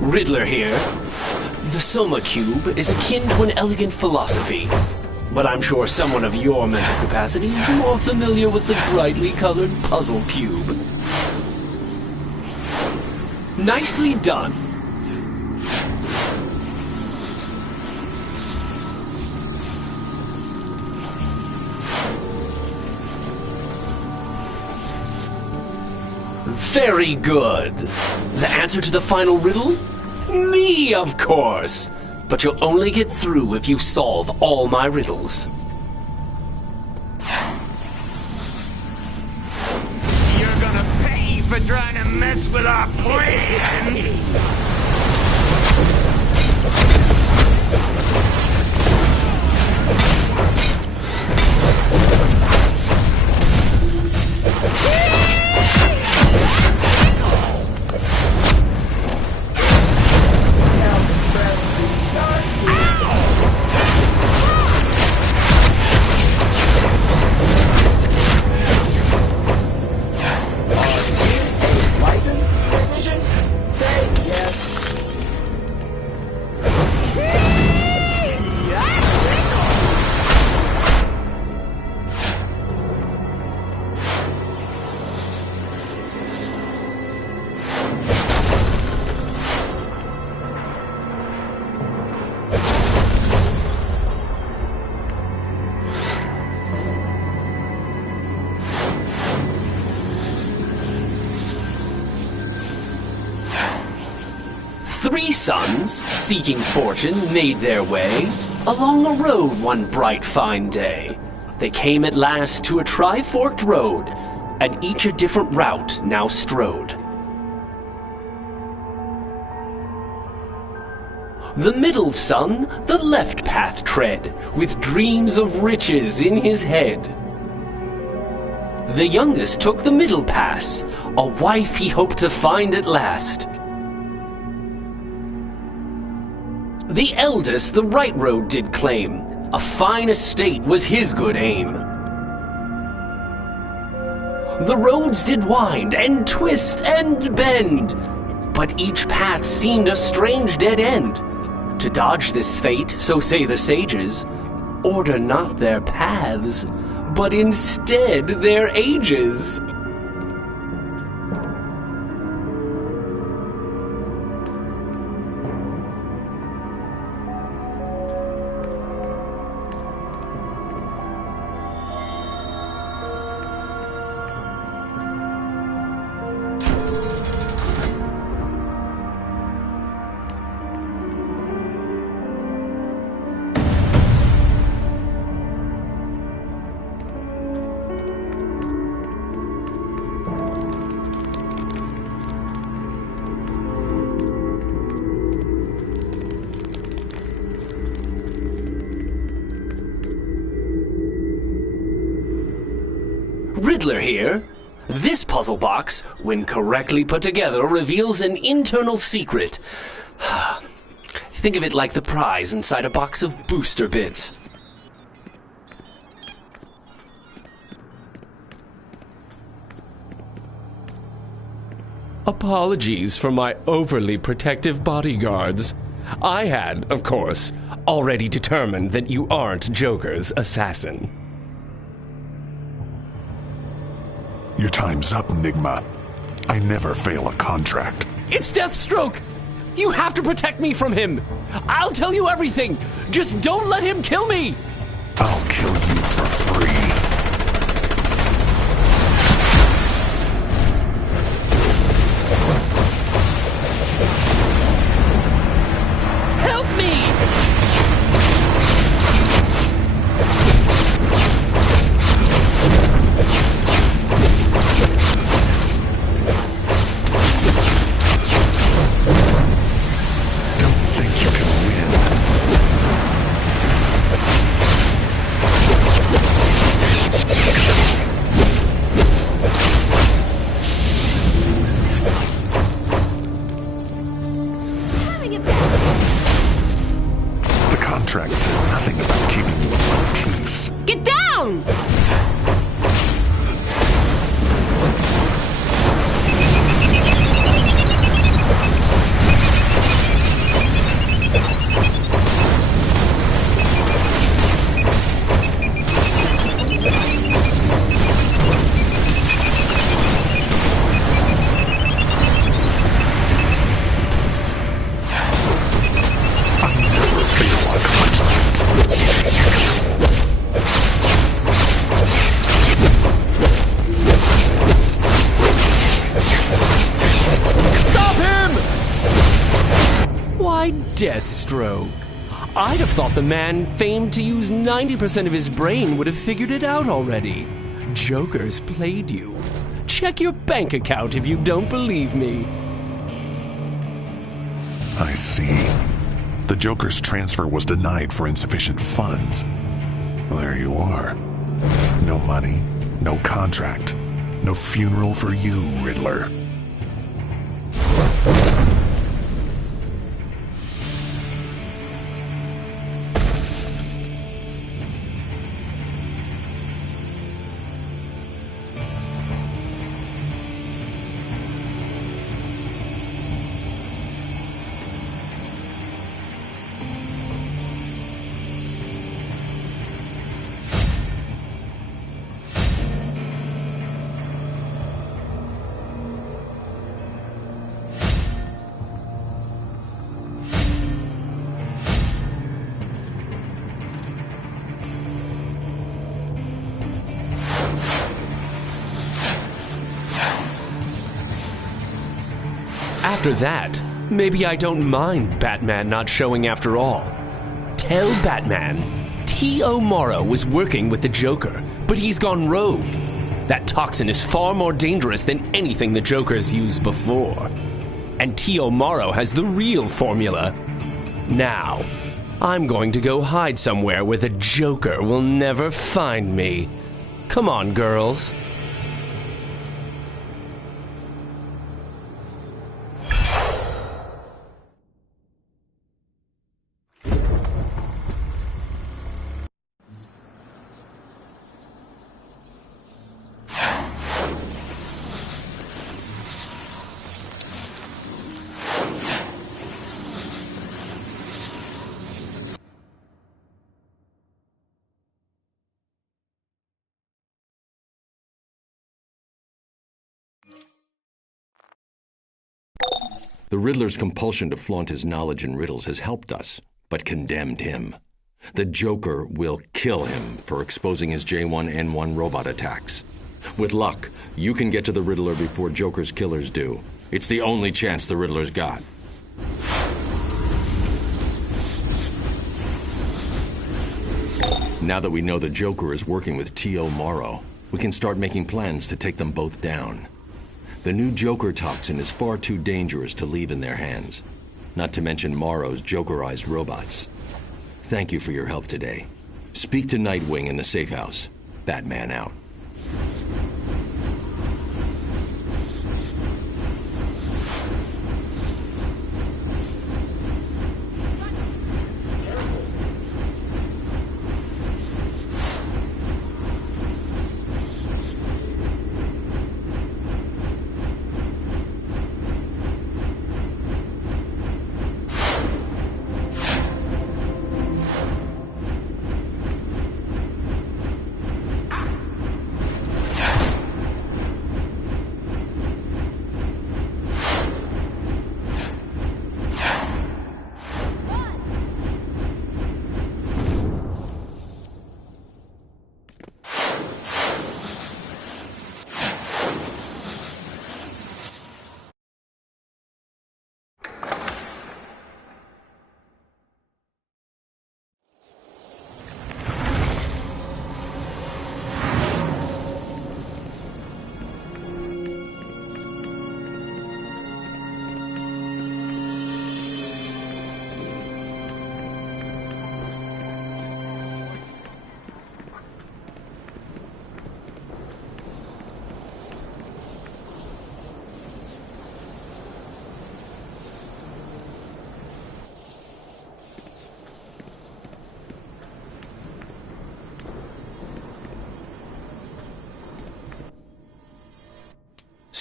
Riddler here. The Soma Cube is akin to an elegant philosophy, but I'm sure someone of your mental capacity is more familiar with the brightly colored puzzle cube. Nicely done. Very good. The answer to the final riddle? Me, of course. But you'll only get through if you solve all my riddles. You're gonna pay for trying to mess with our plans. Three sons, seeking fortune, made their way along a road one bright fine day. They came at last to a tri-forked road, and each a different route now strode. The middle son the left path tread, with dreams of riches in his head. The youngest took the middle pass, a wife he hoped to find at last. The eldest the right road did claim, a fine estate was his good aim. The roads did wind and twist and bend, but each path seemed a strange dead end. To dodge this fate, so say the sages, order not their paths, but instead their ages. Riddler here. This puzzle box, when correctly put together, reveals an internal secret. Think of it like the prize inside a box of booster bits. Apologies for my overly protective bodyguards. I had, of course, already determined that you aren't Joker's assassin. Your time's up, Enigma. I never fail a contract. It's Deathstroke! You have to protect me from him! I'll tell you everything! Just don't let him kill me! I'll kill you for free. Help me! Contract said nothing about keeping you in one piece. Get down! Deathstroke. I'd have thought the man famed to use 90% of his brain would have figured it out already. Joker's played you. Check your bank account if you don't believe me. I see. The Joker's transfer was denied for insufficient funds. Well, there you are. No money, no contract, no funeral for you, Riddler. After that, maybe I don't mind Batman not showing after all. Tell Batman T.O. Morrow was working with the Joker, but he's gone rogue. That toxin is far more dangerous than anything the Joker's used before. And T.O. Morrow has the real formula. Now, I'm going to go hide somewhere where the Joker will never find me. Come on, girls. The Riddler's compulsion to flaunt his knowledge in riddles has helped us, but condemned him. The Joker will kill him for exposing his J1N1 robot attacks. With luck, you can get to the Riddler before Joker's killers do. It's the only chance the Riddler's got. Now that we know the Joker is working with T.O. Morrow, we can start making plans to take them both down. The new Joker toxin is far too dangerous to leave in their hands, not to mention Morrow's Jokerized robots. Thank you for your help today. Speak to Nightwing in the safe house. Batman out.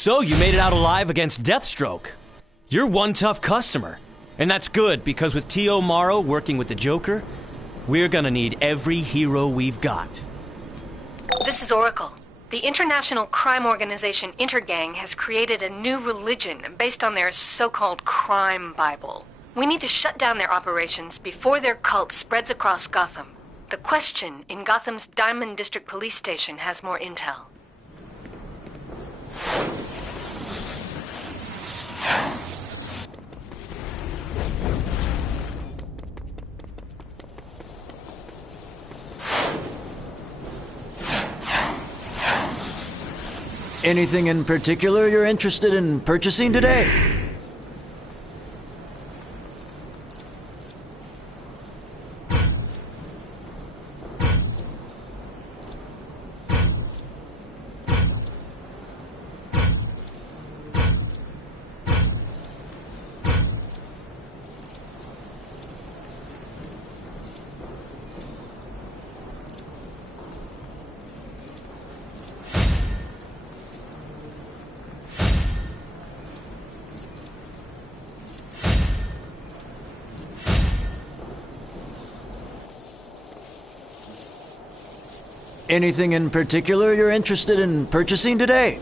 So you made it out alive against Deathstroke. You're one tough customer. And that's good, because with T.O. Morrow working with the Joker, we're gonna need every hero we've got. This is Oracle. The international crime organization Intergang has created a new religion based on their so-called crime Bible. We need to shut down their operations before their cult spreads across Gotham. The Question in Gotham's Diamond District Police Station has more intel. Anything in particular you're interested in purchasing today? Anything in particular you're interested in purchasing today?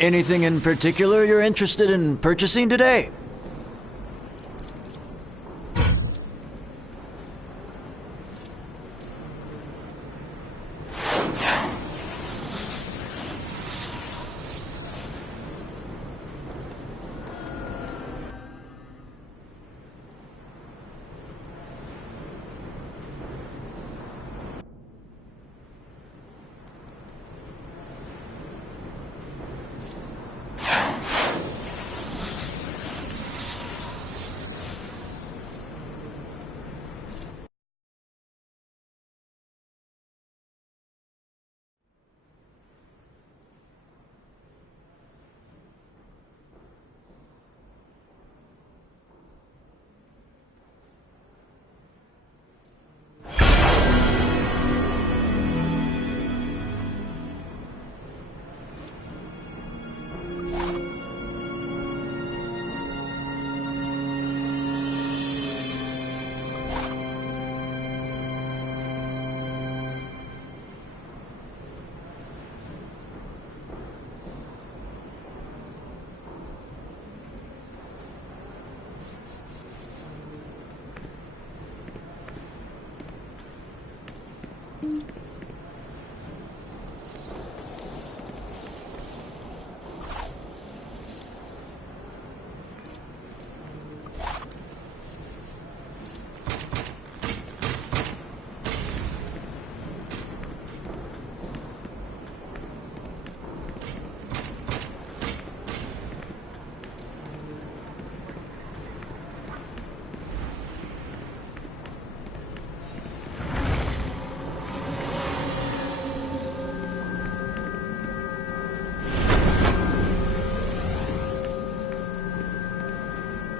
Anything in particular you're interested in purchasing today?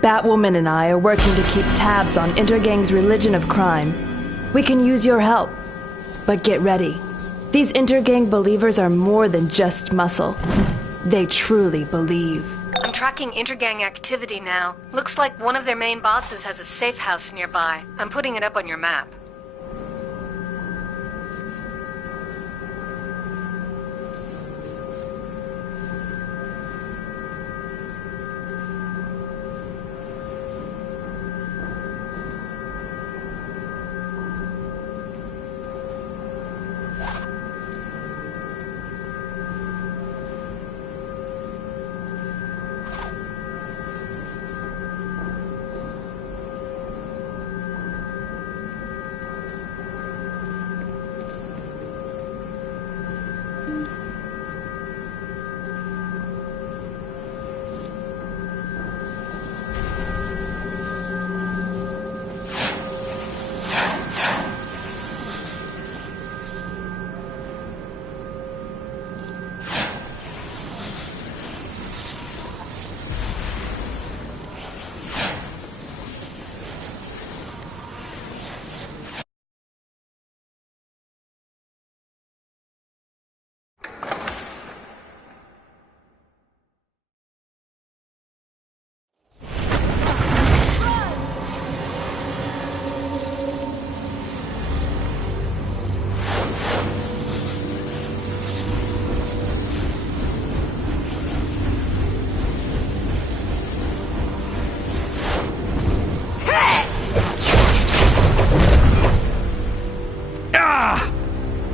Batwoman and I are working to keep tabs on Intergang's religion of crime. We can use your help. But get ready. These Intergang believers are more than just muscle. They truly believe. I'm tracking Intergang activity now. Looks like one of their main bosses has a safe house nearby. I'm putting it up on your map.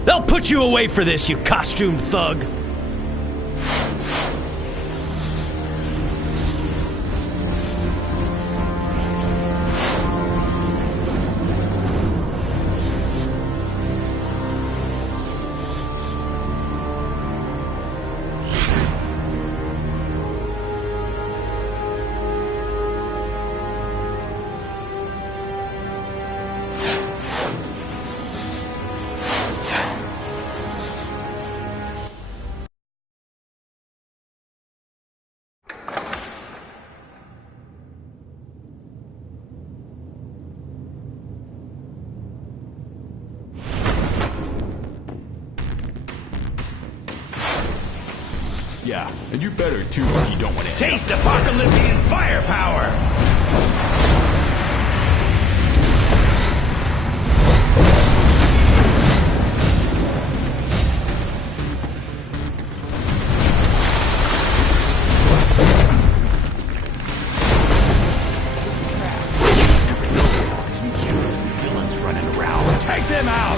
They'll put you away for this, you costumed thug! Yeah, and you better too if you don't want to taste apocalyptic firepower! Villains running around. Take them out!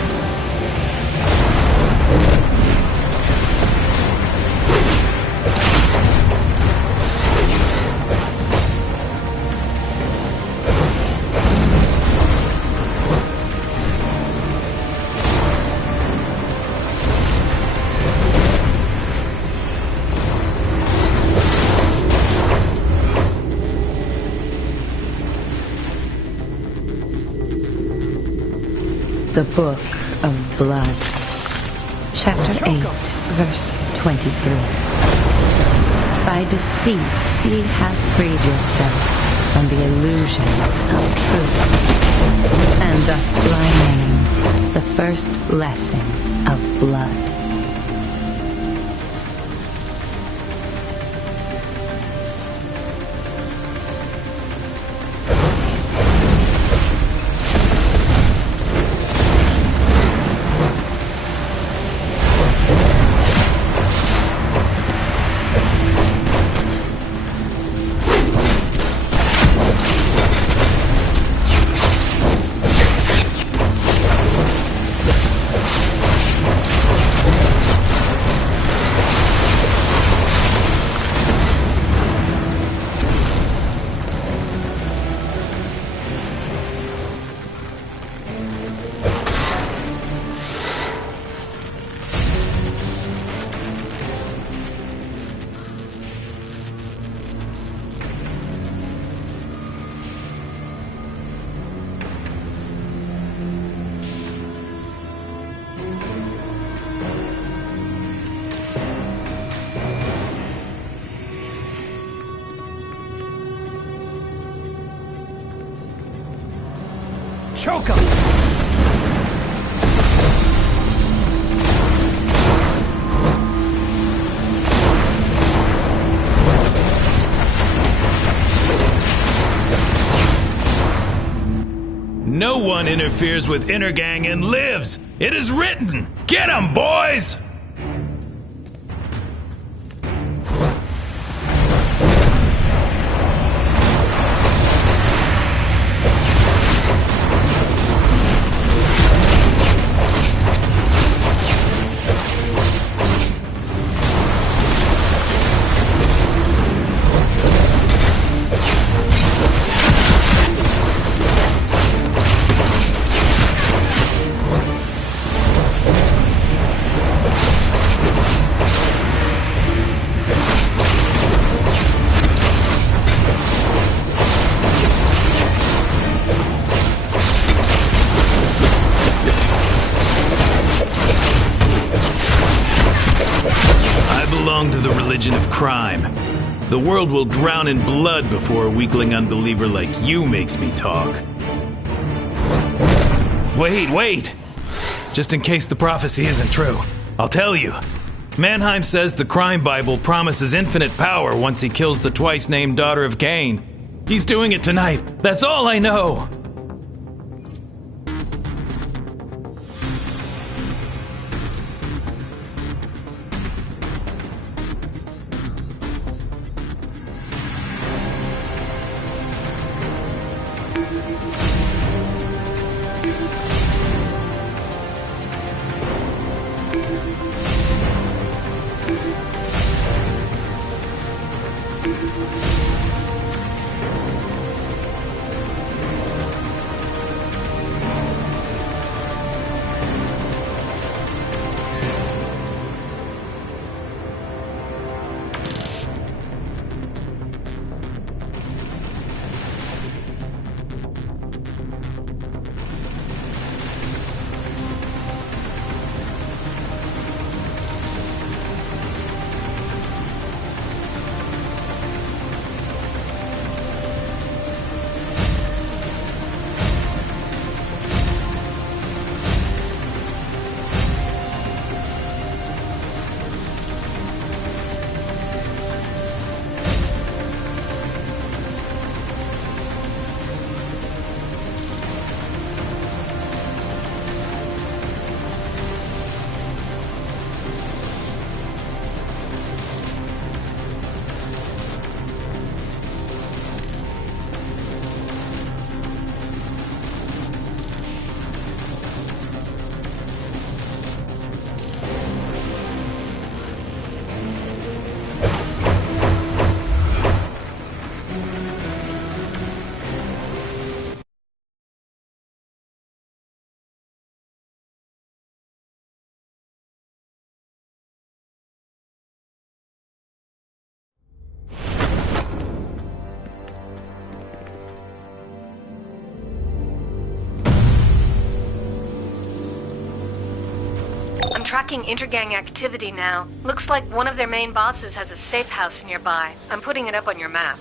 The Book of Blood, Chapter 8, Verse 23. By deceit ye have freed yourself from the illusion of truth, and thus do I name the first lesson of blood. choke him! No one interferes with Intergang and lives! It is written! Get 'em, boys! Of crime. The world will drown in blood before a weakling unbeliever like you makes me talk. Wait! Just in case the prophecy isn't true, I'll tell you. Mannheim says the crime Bible promises infinite power once he kills the twice-named daughter of Cain. He's doing it tonight. That's all I know. Tracking Intergang activity now. Looks like one of their main bosses has a safe house nearby. I'm putting it up on your map.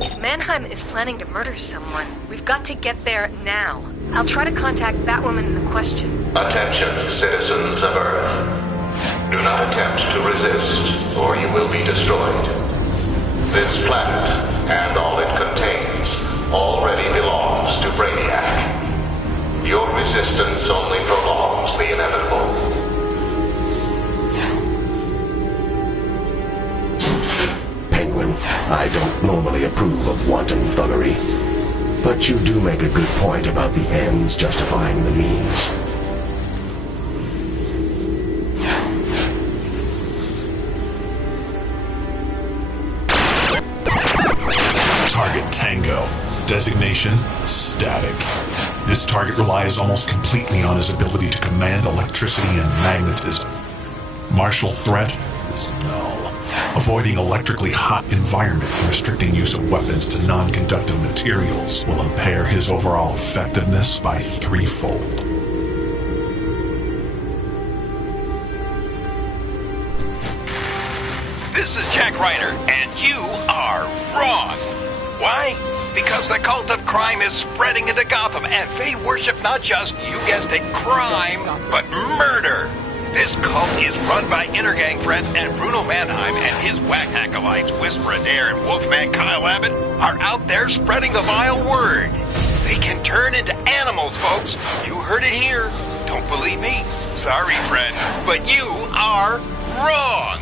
If Mannheim is planning to murder someone, we've got to get there now. I'll try to contact that woman in the question. Attention, citizens of Earth. Do not attempt to resist, or you will be destroyed. This planet, and all it contains, already belongs to Brainiac. Your resistance only prolongs the inevitable. Penguin, I don't normally approve of wanton thuggery, but you do make a good point about the ends justifying the means. Target Tango. Designation, static. This target relies almost completely on his ability to command electricity and magnetism. Martial threat is null. Avoiding electrically hot environment and restricting use of weapons to non-conductive materials will impair his overall effectiveness by 3-fold. This is Jack Ryder, and you are wrong. Why? Because the cult of crime is spreading into Gotham, and they worship not just, you guessed it, crime, but murder. This cult is run by Intergang friends, and Bruno Mannheim and his whack acolytes, Whisper Adair and Wolfman Kyle Abbott, are out there spreading the vile word. They can turn into animals, folks. You heard it here. Don't believe me? Sorry, friend, but you are wrong.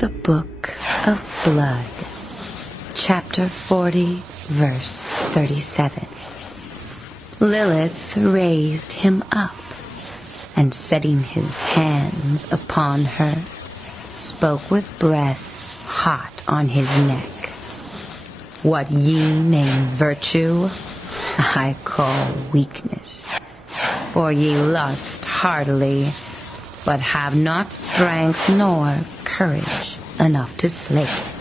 The Book of Blood, Chapter 40, Verse 37. Lilith raised him up, and setting his hands upon her, spoke with breath hot on his neck. What ye name virtue, I call weakness, for ye lust heartily, but have not strength nor courage enough to slake it.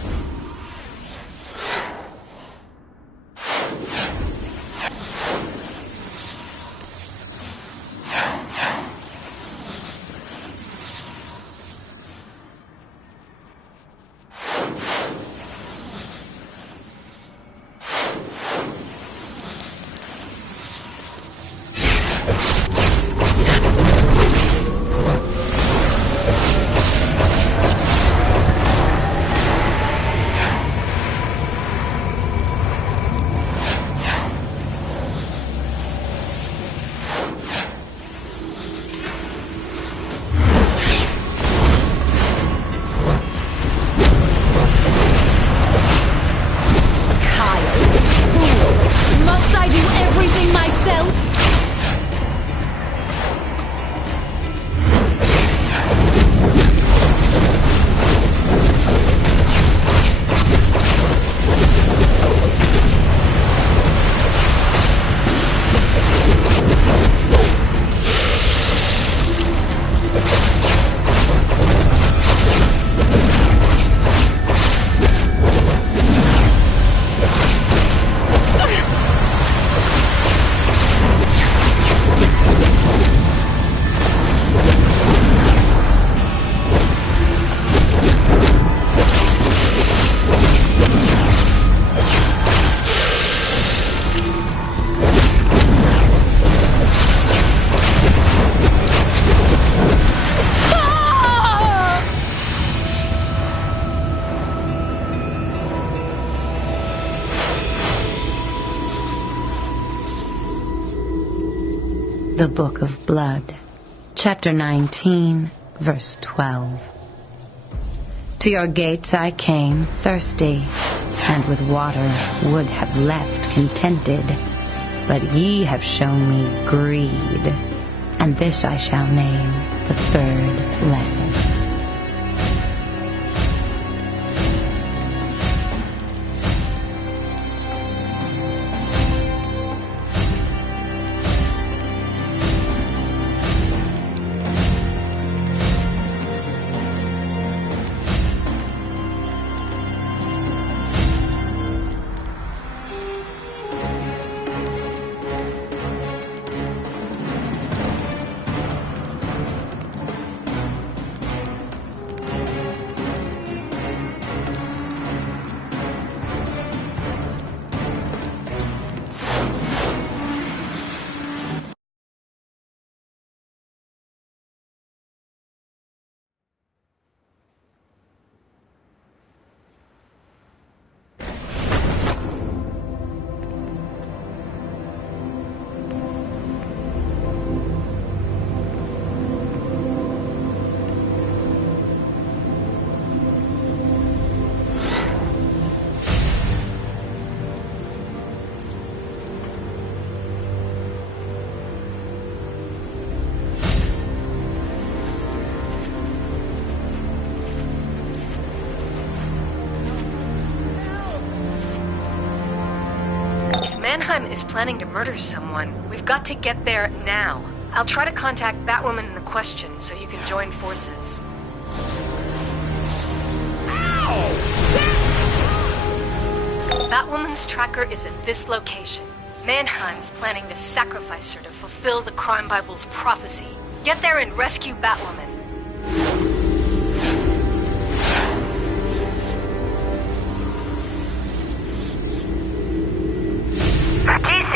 The Book of Blood, Chapter 19, Verse 12. To your gates I came thirsty, and with water would have left contented. But ye have shown me greed, and this I shall name the third lesson. Mannheim is planning to murder someone. We've got to get there now. I'll try to contact Batwoman in the question so you can join forces. Batwoman's tracker is at this location. Mannheim's planning to sacrifice her to fulfill the Crime Bible's prophecy. Get there and rescue Batwoman.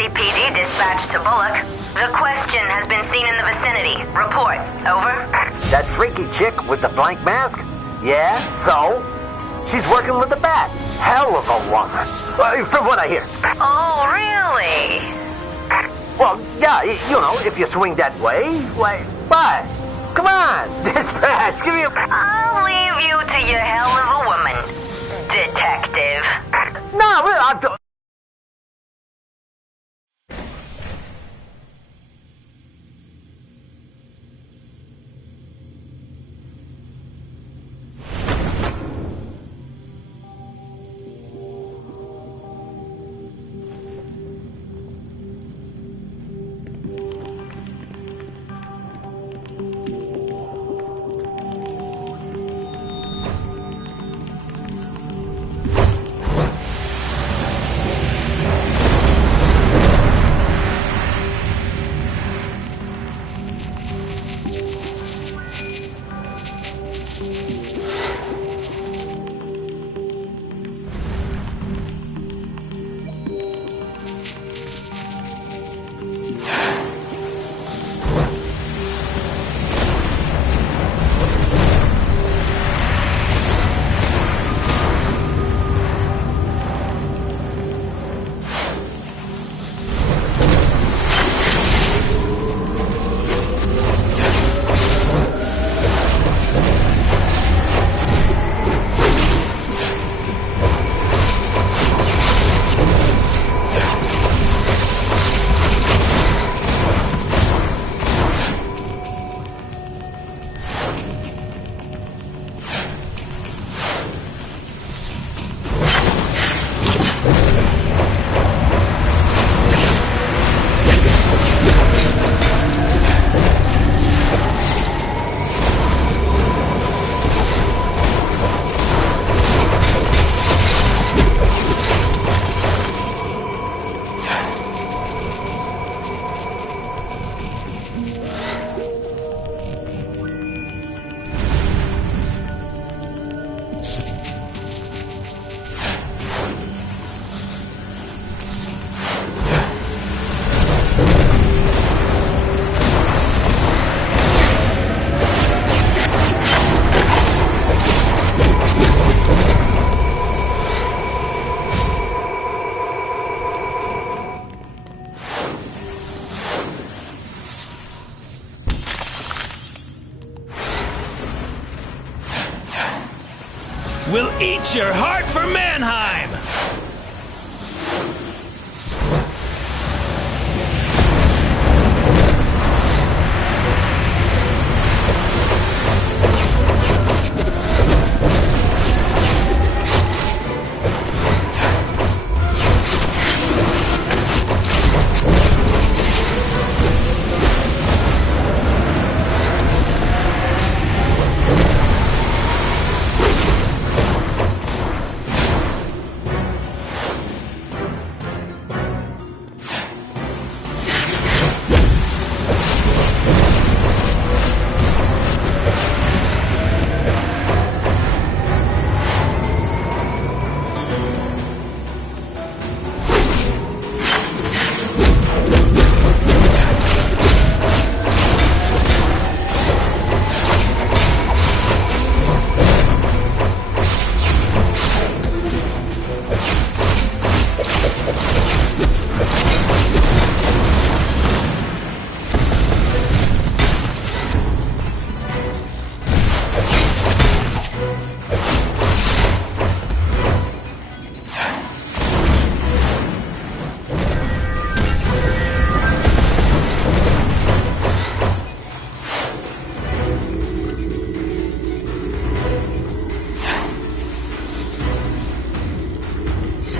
GCPD dispatch to Bullock. The question has been seen in the vicinity. Report. Over. That freaky chick with the blank mask? Yeah, so? She's working with the bat. Hell of a woman. From what I hear. Oh, really? Well, yeah, you know, if you swing that way, why? Come on, dispatch, give me a... I'll leave you to your hell of a woman, detective. No, I'll... We'll eat your heart for Mannheim!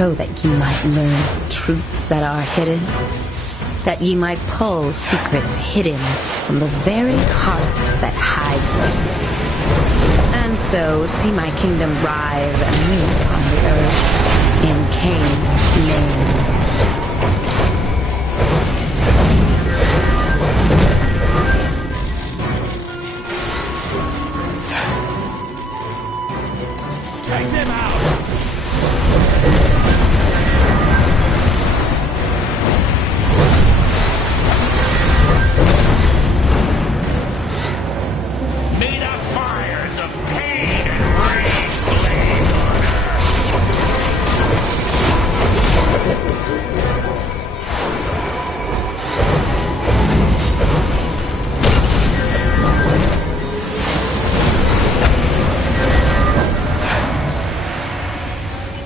so that ye might learn truths that are hidden, that ye might pull secrets hidden from the very hearts that hide them, and so see my kingdom rise anew on the earth in Cain's name. Take them out! Made of fires of pain and rage blaze on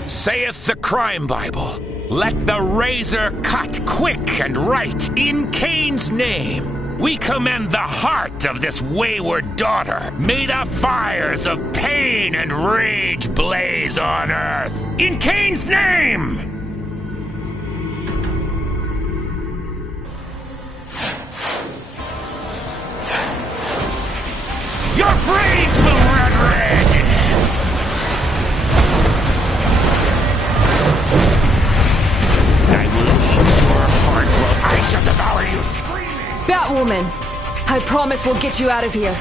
Saith the Crime Bible, let the razor cut quick and right in Cain's name. We commend the heart of this wayward daughter. May the fires of pain and rage blaze on earth. In Cain's name! Your brains will run red! I will eat your heart while I shall devour you screaming! Batwoman! I promise we'll get you out of here.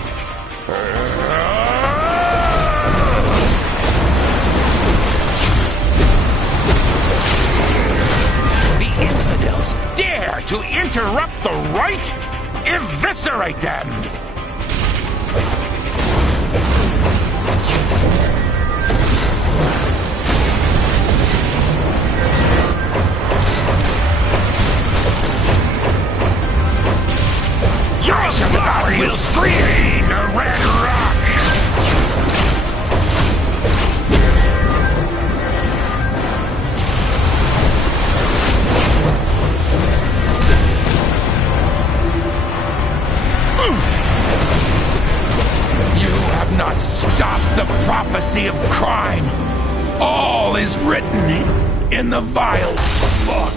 The infidels dare to interrupt the right? Eviscerate them! I shall devour you screaming, Red Rock! You have not stopped the prophecy of crime. All is written in the vile book.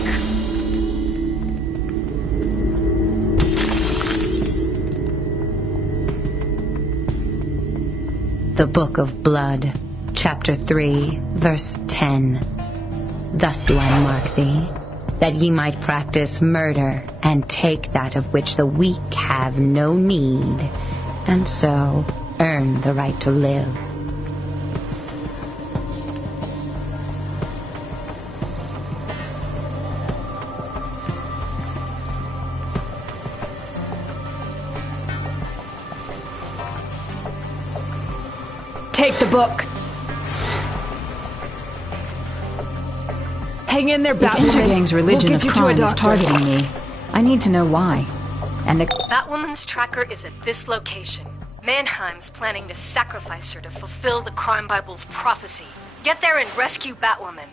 The Book of Blood, Chapter 3, Verse 10. Thus do I mark thee, that ye might practice murder, and take that of which the weak have no need, and so earn the right to live. Take the book. Hang in there, Batwoman. If Intergang's religion we'll of get you to a crime is doctor. targeting me, I need to know why. And the Batwoman's tracker is at this location. Mannheim's planning to sacrifice her to fulfill the Crime Bible's prophecy. Get there and rescue Batwoman.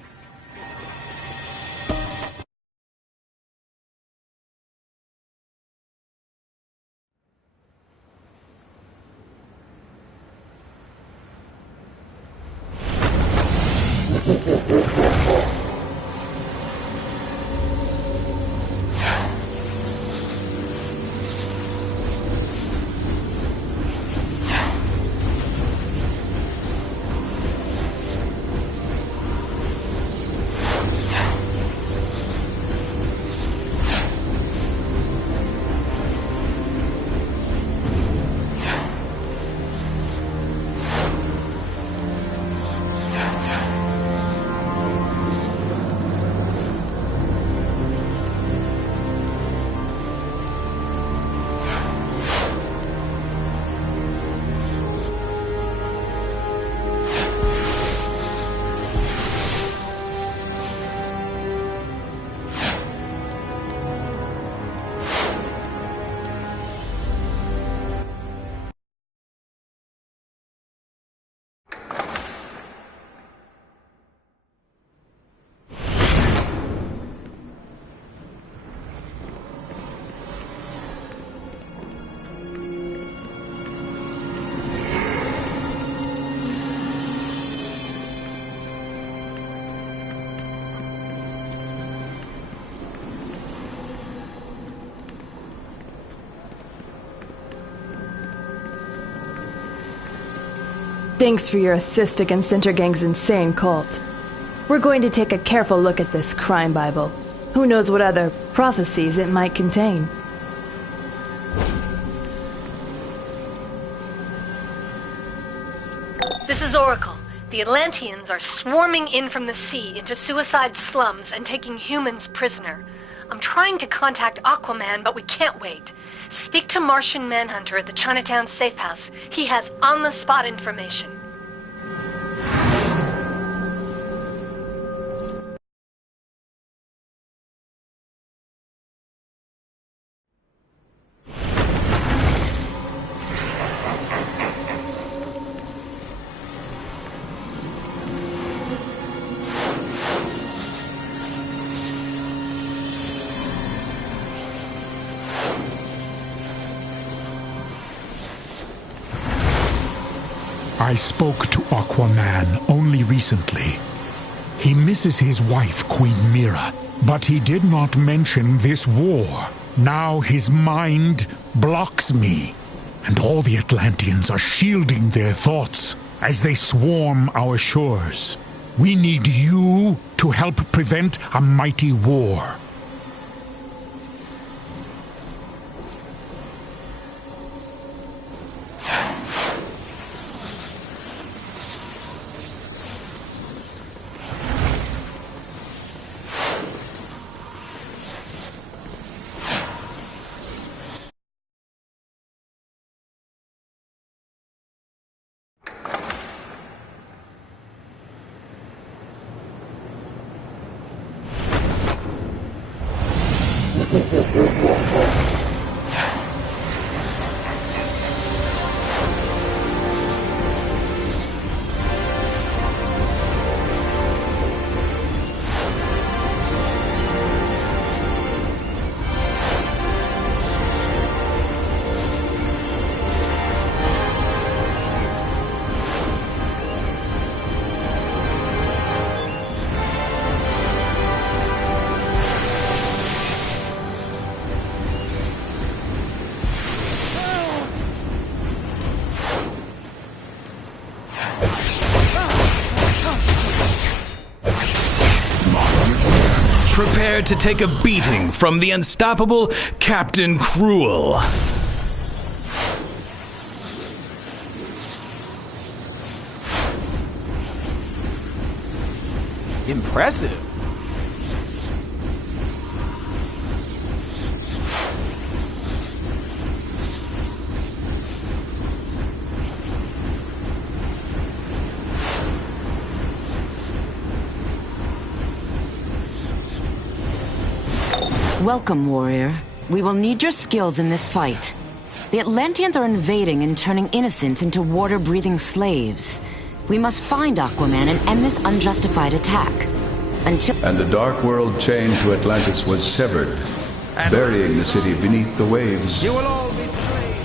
Thanks for your assist against Intergang's insane cult. We're going to take a careful look at this crime Bible. Who knows what other prophecies it might contain. This is Oracle. The Atlanteans are swarming in from the sea into suicide slums and taking humans prisoner. I'm trying to contact Aquaman, but we can't wait. Speak to Martian Manhunter at the Chinatown safe house. He has on-the-spot information. I spoke to Aquaman only recently. He misses his wife, Queen Mira, but he did not mention this war. Now his mind blocks me, and all the Atlanteans are shielding their thoughts as they swarm our shores. We need you to help prevent a mighty war. Prepare to take a beating from the unstoppable Captain Cruel. Impressive. Welcome, warrior. We will need your skills in this fight. The Atlanteans are invading and turning innocents into water-breathing slaves. We must find Aquaman and end this unjustified attack. And the dark world chain to Atlantis was severed, burying the city beneath the waves. You will all be slaves.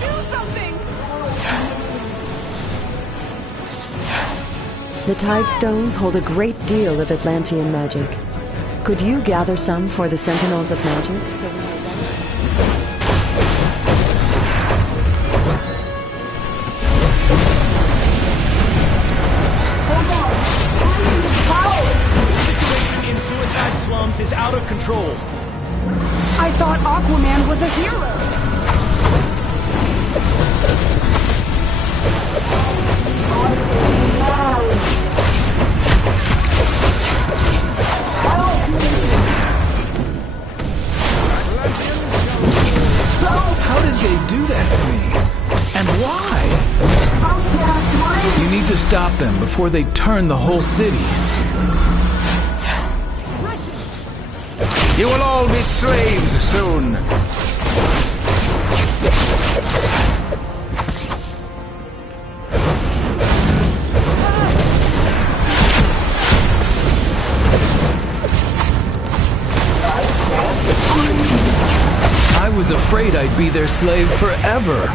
Do something! The Tide Stones hold a great deal of Atlantean magic. Could you gather some for the Sentinels of Magic? Is out of control. I thought Aquaman was a hero. So, how did they do that to me? And why? You need to stop them before they turn the whole city. You will all be slaves soon. I was afraid I'd be their slave forever.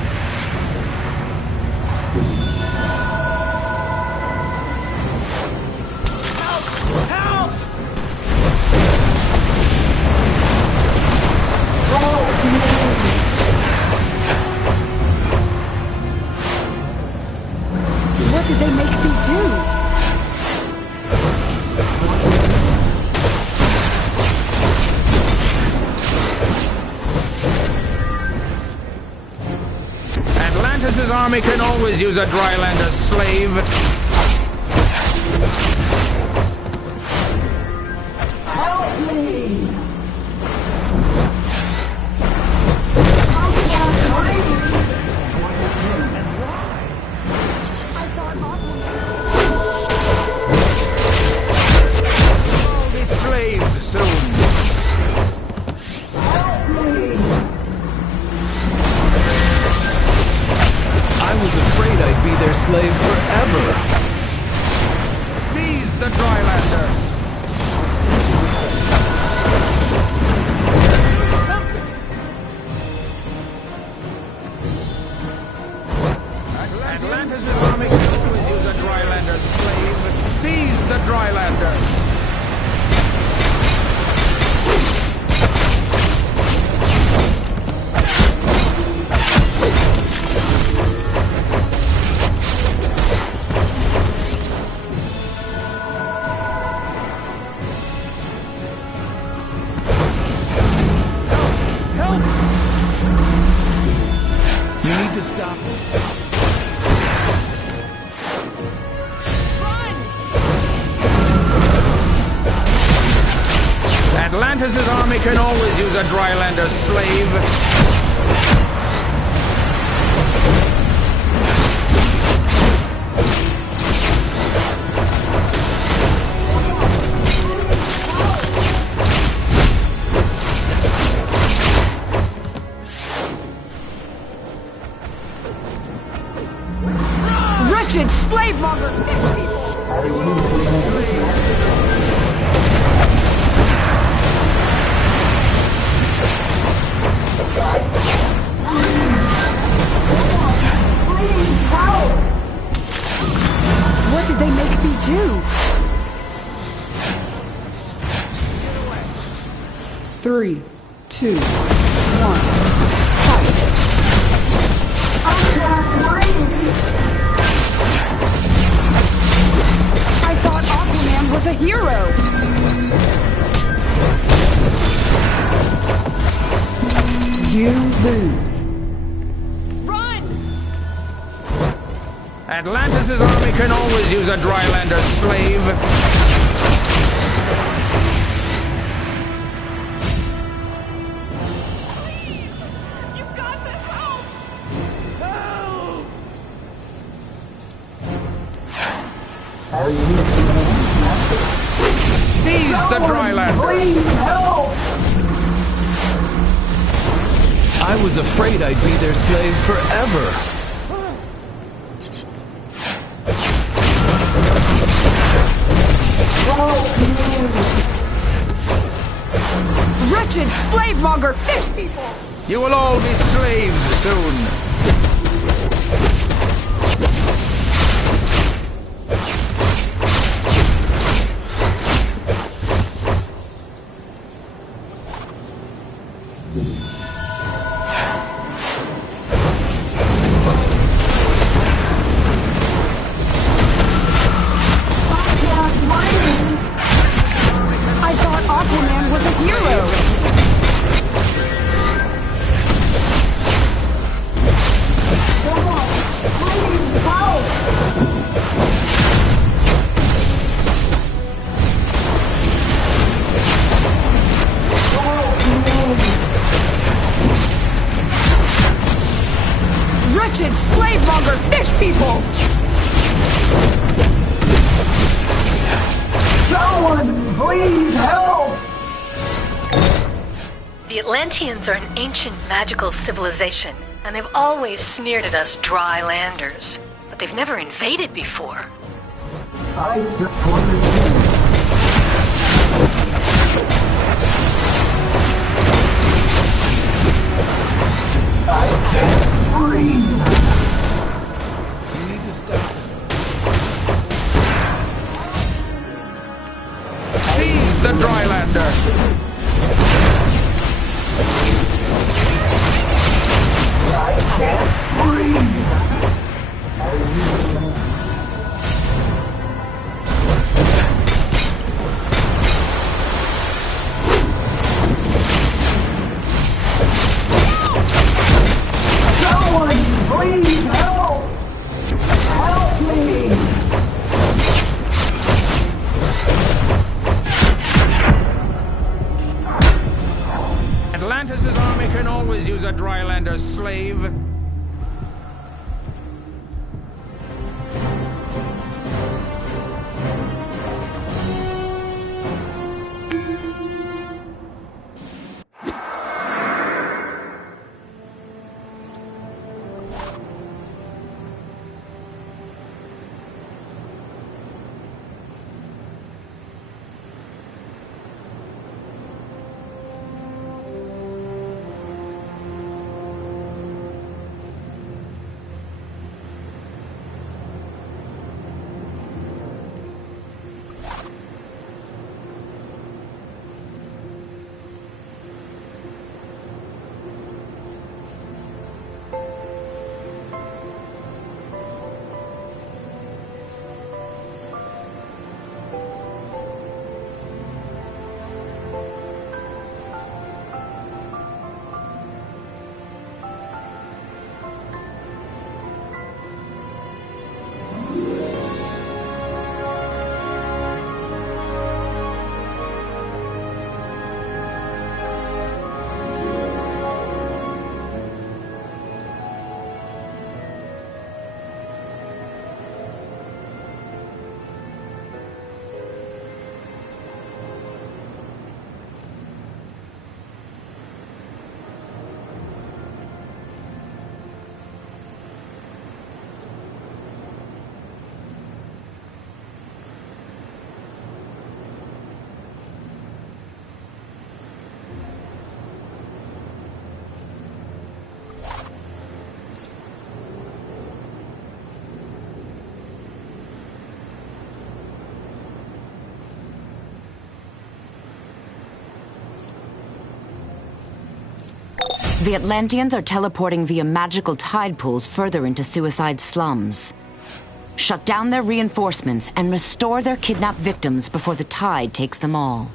army can always use a Drylander slave. Help me! All be slaves soon. I was afraid I'd be their slave forever. Seize the Drylander. Atlantis' army can always use a Drylander slave. Seize the Drylander. You need to stop. Atlantis' army can always use a Drylander slave. Wretched slave monger! What did they make me do? 3, 2, 1, fight! I thought Aquaman was a hero! You lose. Atlantis' army can always use a Drylander slave. Seize the Drylander! Please help! I was afraid I'd be their slave forever. Wretched slave monger fish people! You will all be slaves soon. I thought Aquaman was a hero! Wretched slave monger fish people! Someone, please help! The Atlanteans are an ancient magical civilization, and they've always sneered at us dry landers. But they've never invaded before. I support you. I can't breathe. You need to stop. Seize the Drylander! I can't breathe. Someone, please help! use a Drylander's slave? The Atlanteans are teleporting via magical tide pools further into Suicide slums. Shut down their reinforcements and restore their kidnapped victims before the tide takes them all.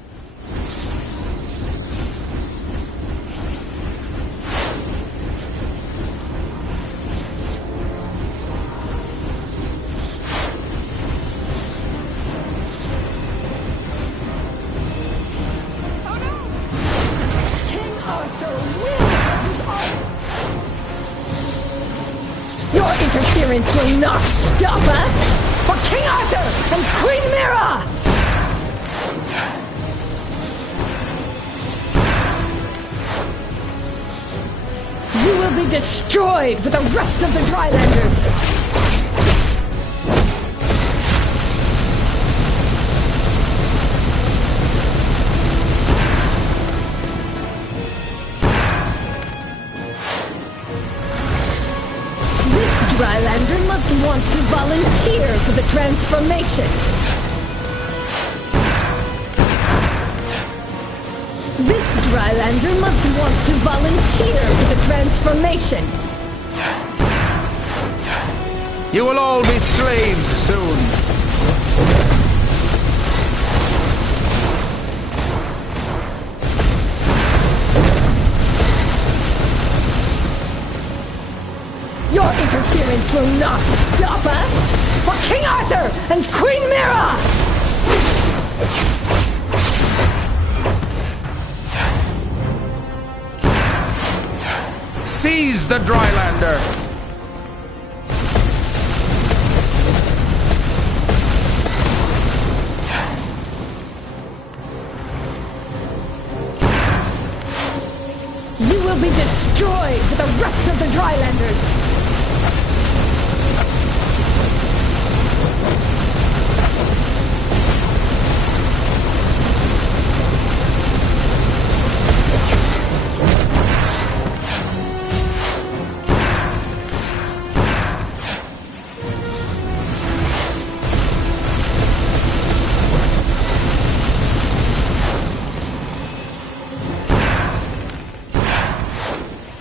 Interference will not stop us! For King Arthur and Queen Mira! You will be destroyed with the rest of the Drylanders! Drylander must want to volunteer for the transformation. This Drylander must want to volunteer for the transformation. You will all be slaves soon. Your interference will not stop us! For King Arthur and Queen Mira! Seize the Drylander! You will be destroyed with the rest of the Drylanders!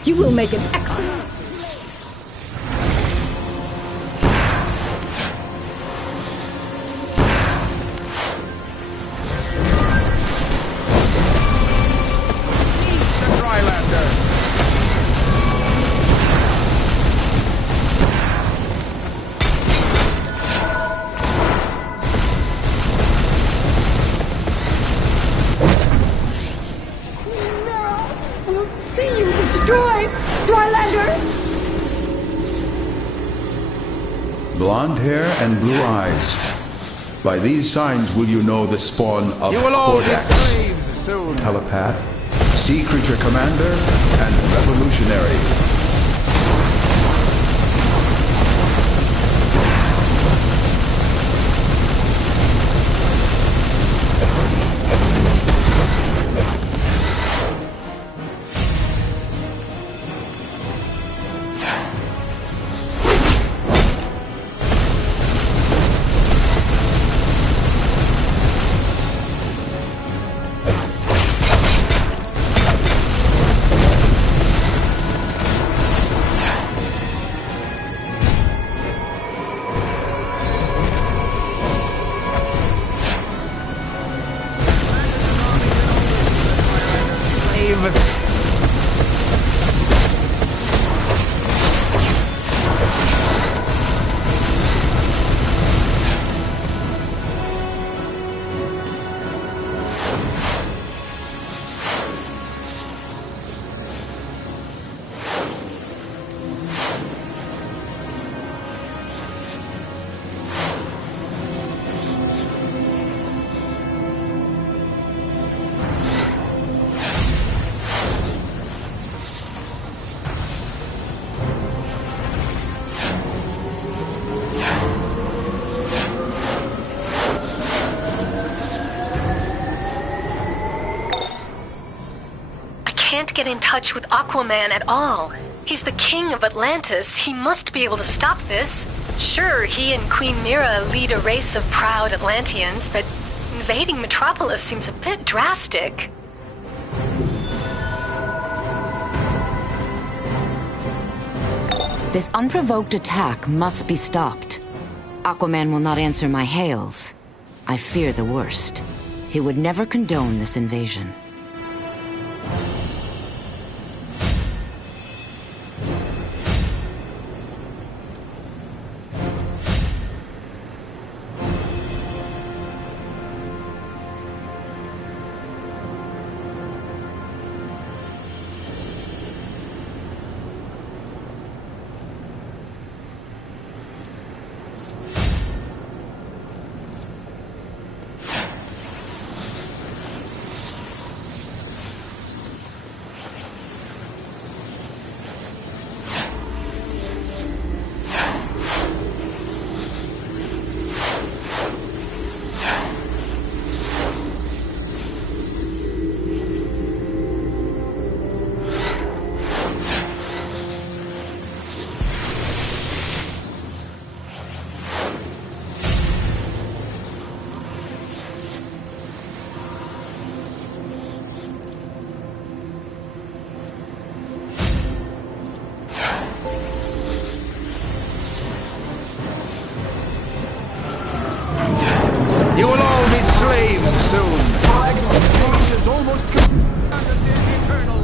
You will make an excellent... The Drylander! We'll see you destroyed! blonde hair and blue eyes. By these signs will you know the spawn of You will all be Codex, slaves soon. telepath, sea creature commander, and revolutionary. Can't get in touch with Aquaman at all. He's the king of Atlantis. He must be able to stop this. Sure, he and Queen Mira lead a race of proud Atlanteans, but invading Metropolis seems a bit drastic. This unprovoked attack must be stopped. Aquaman will not answer my hails. I fear the worst. He would never condone this invasion. You will all be slaves soon. Expectations almost fantasy is eternal.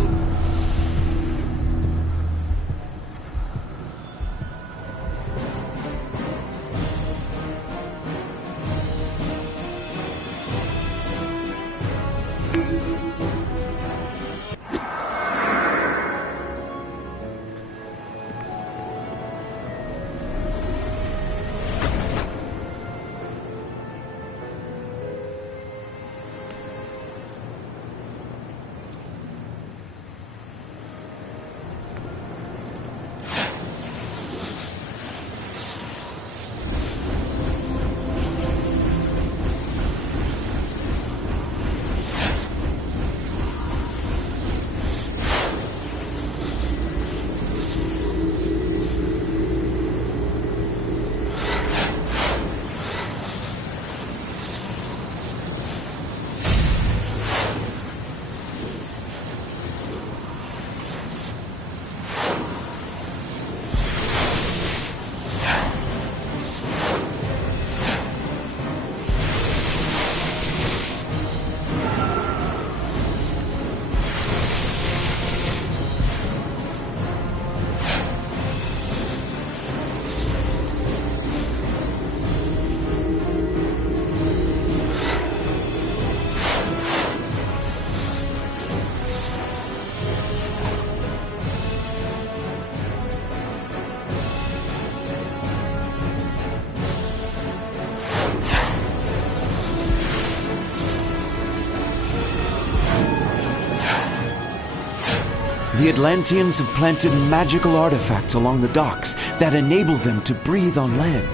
The Atlanteans have planted magical artifacts along the docks that enable them to breathe on land.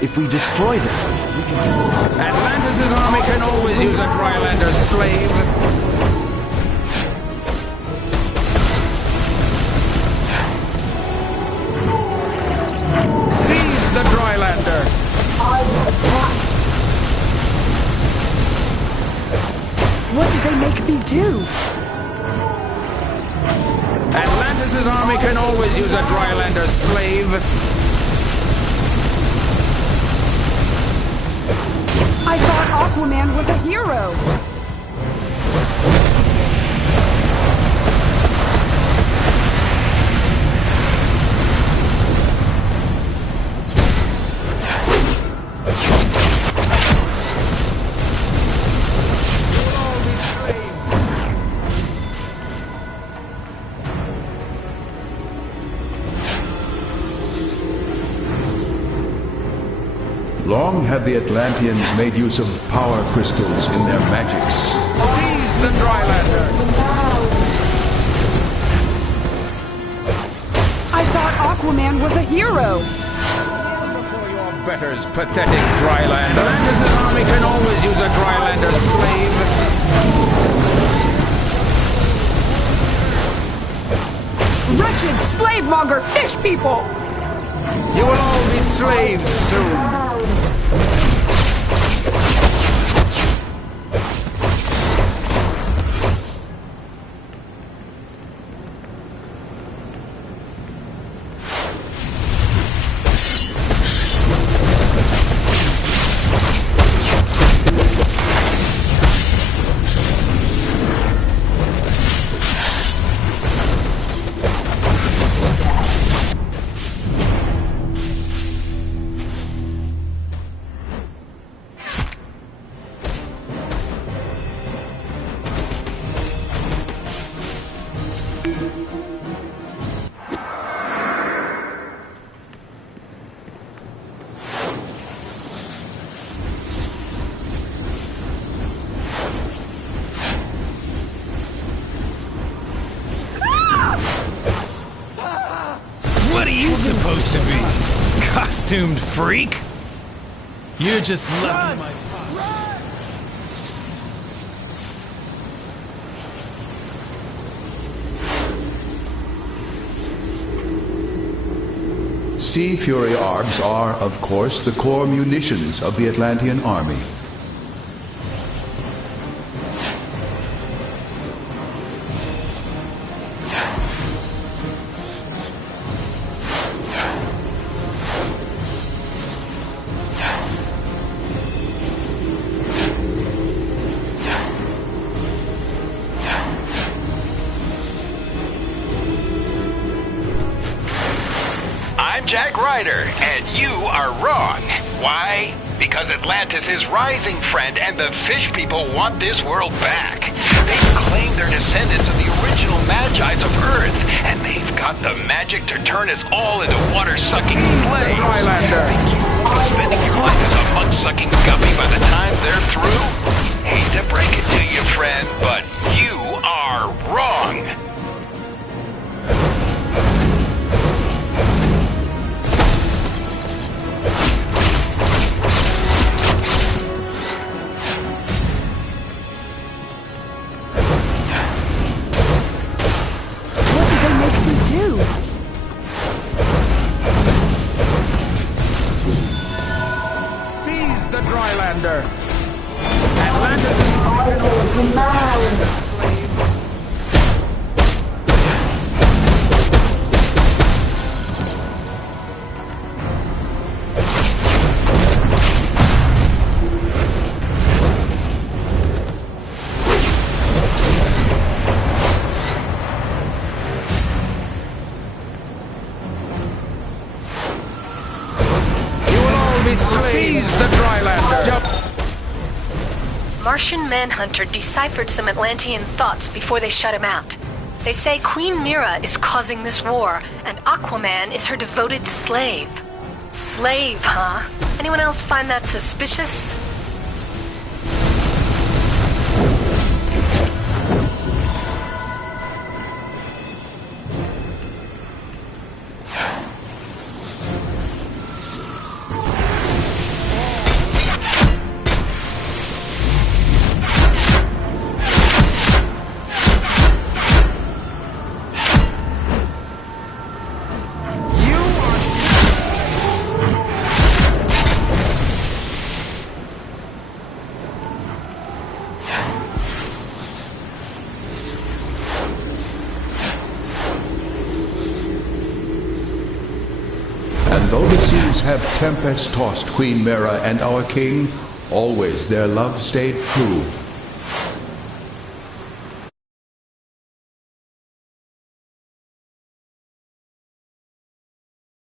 If we destroy them, we can... Atlantis' army can always use a Drylander slave. Seize the Drylander! What did they make me do? Atlantis' army can always use a Drylander slave. I thought Aquaman was a hero. Long have the Atlanteans made use of power crystals in their magics. Seize the Drylander! I thought Aquaman was a hero. Before your betters, pathetic Drylander. Atlantis' army can always use a Drylander slave. Wretched slave-monger fish people! You will all be slaves soon. What are you supposed to be? Costumed freak? You're just lucky my... Sea Fury Arbs are, of course, the core munitions of the Atlantean army. Jack Ryder, and you are wrong. Why? Because Atlantis is rising, friend, and the fish people want this world back. They've claimed they're descendants of the original Magi's of Earth, and they've got the magic to turn us all into water-sucking slaves. Think you won't be spending your life as a mud-sucking guppy by the time they're through? Hate to break it to you, friend, but you are wrong. Seize the Drylander! Atlantis! Seize the Drylander! Martian Manhunter deciphered some Atlantean thoughts before they shut him out. They say Queen Mira is causing this war, and Aquaman is her devoted slave. Slave, huh? Anyone else find that suspicious? And though the seas have tempest-tossed Queen Mira and our king, always their love stayed true.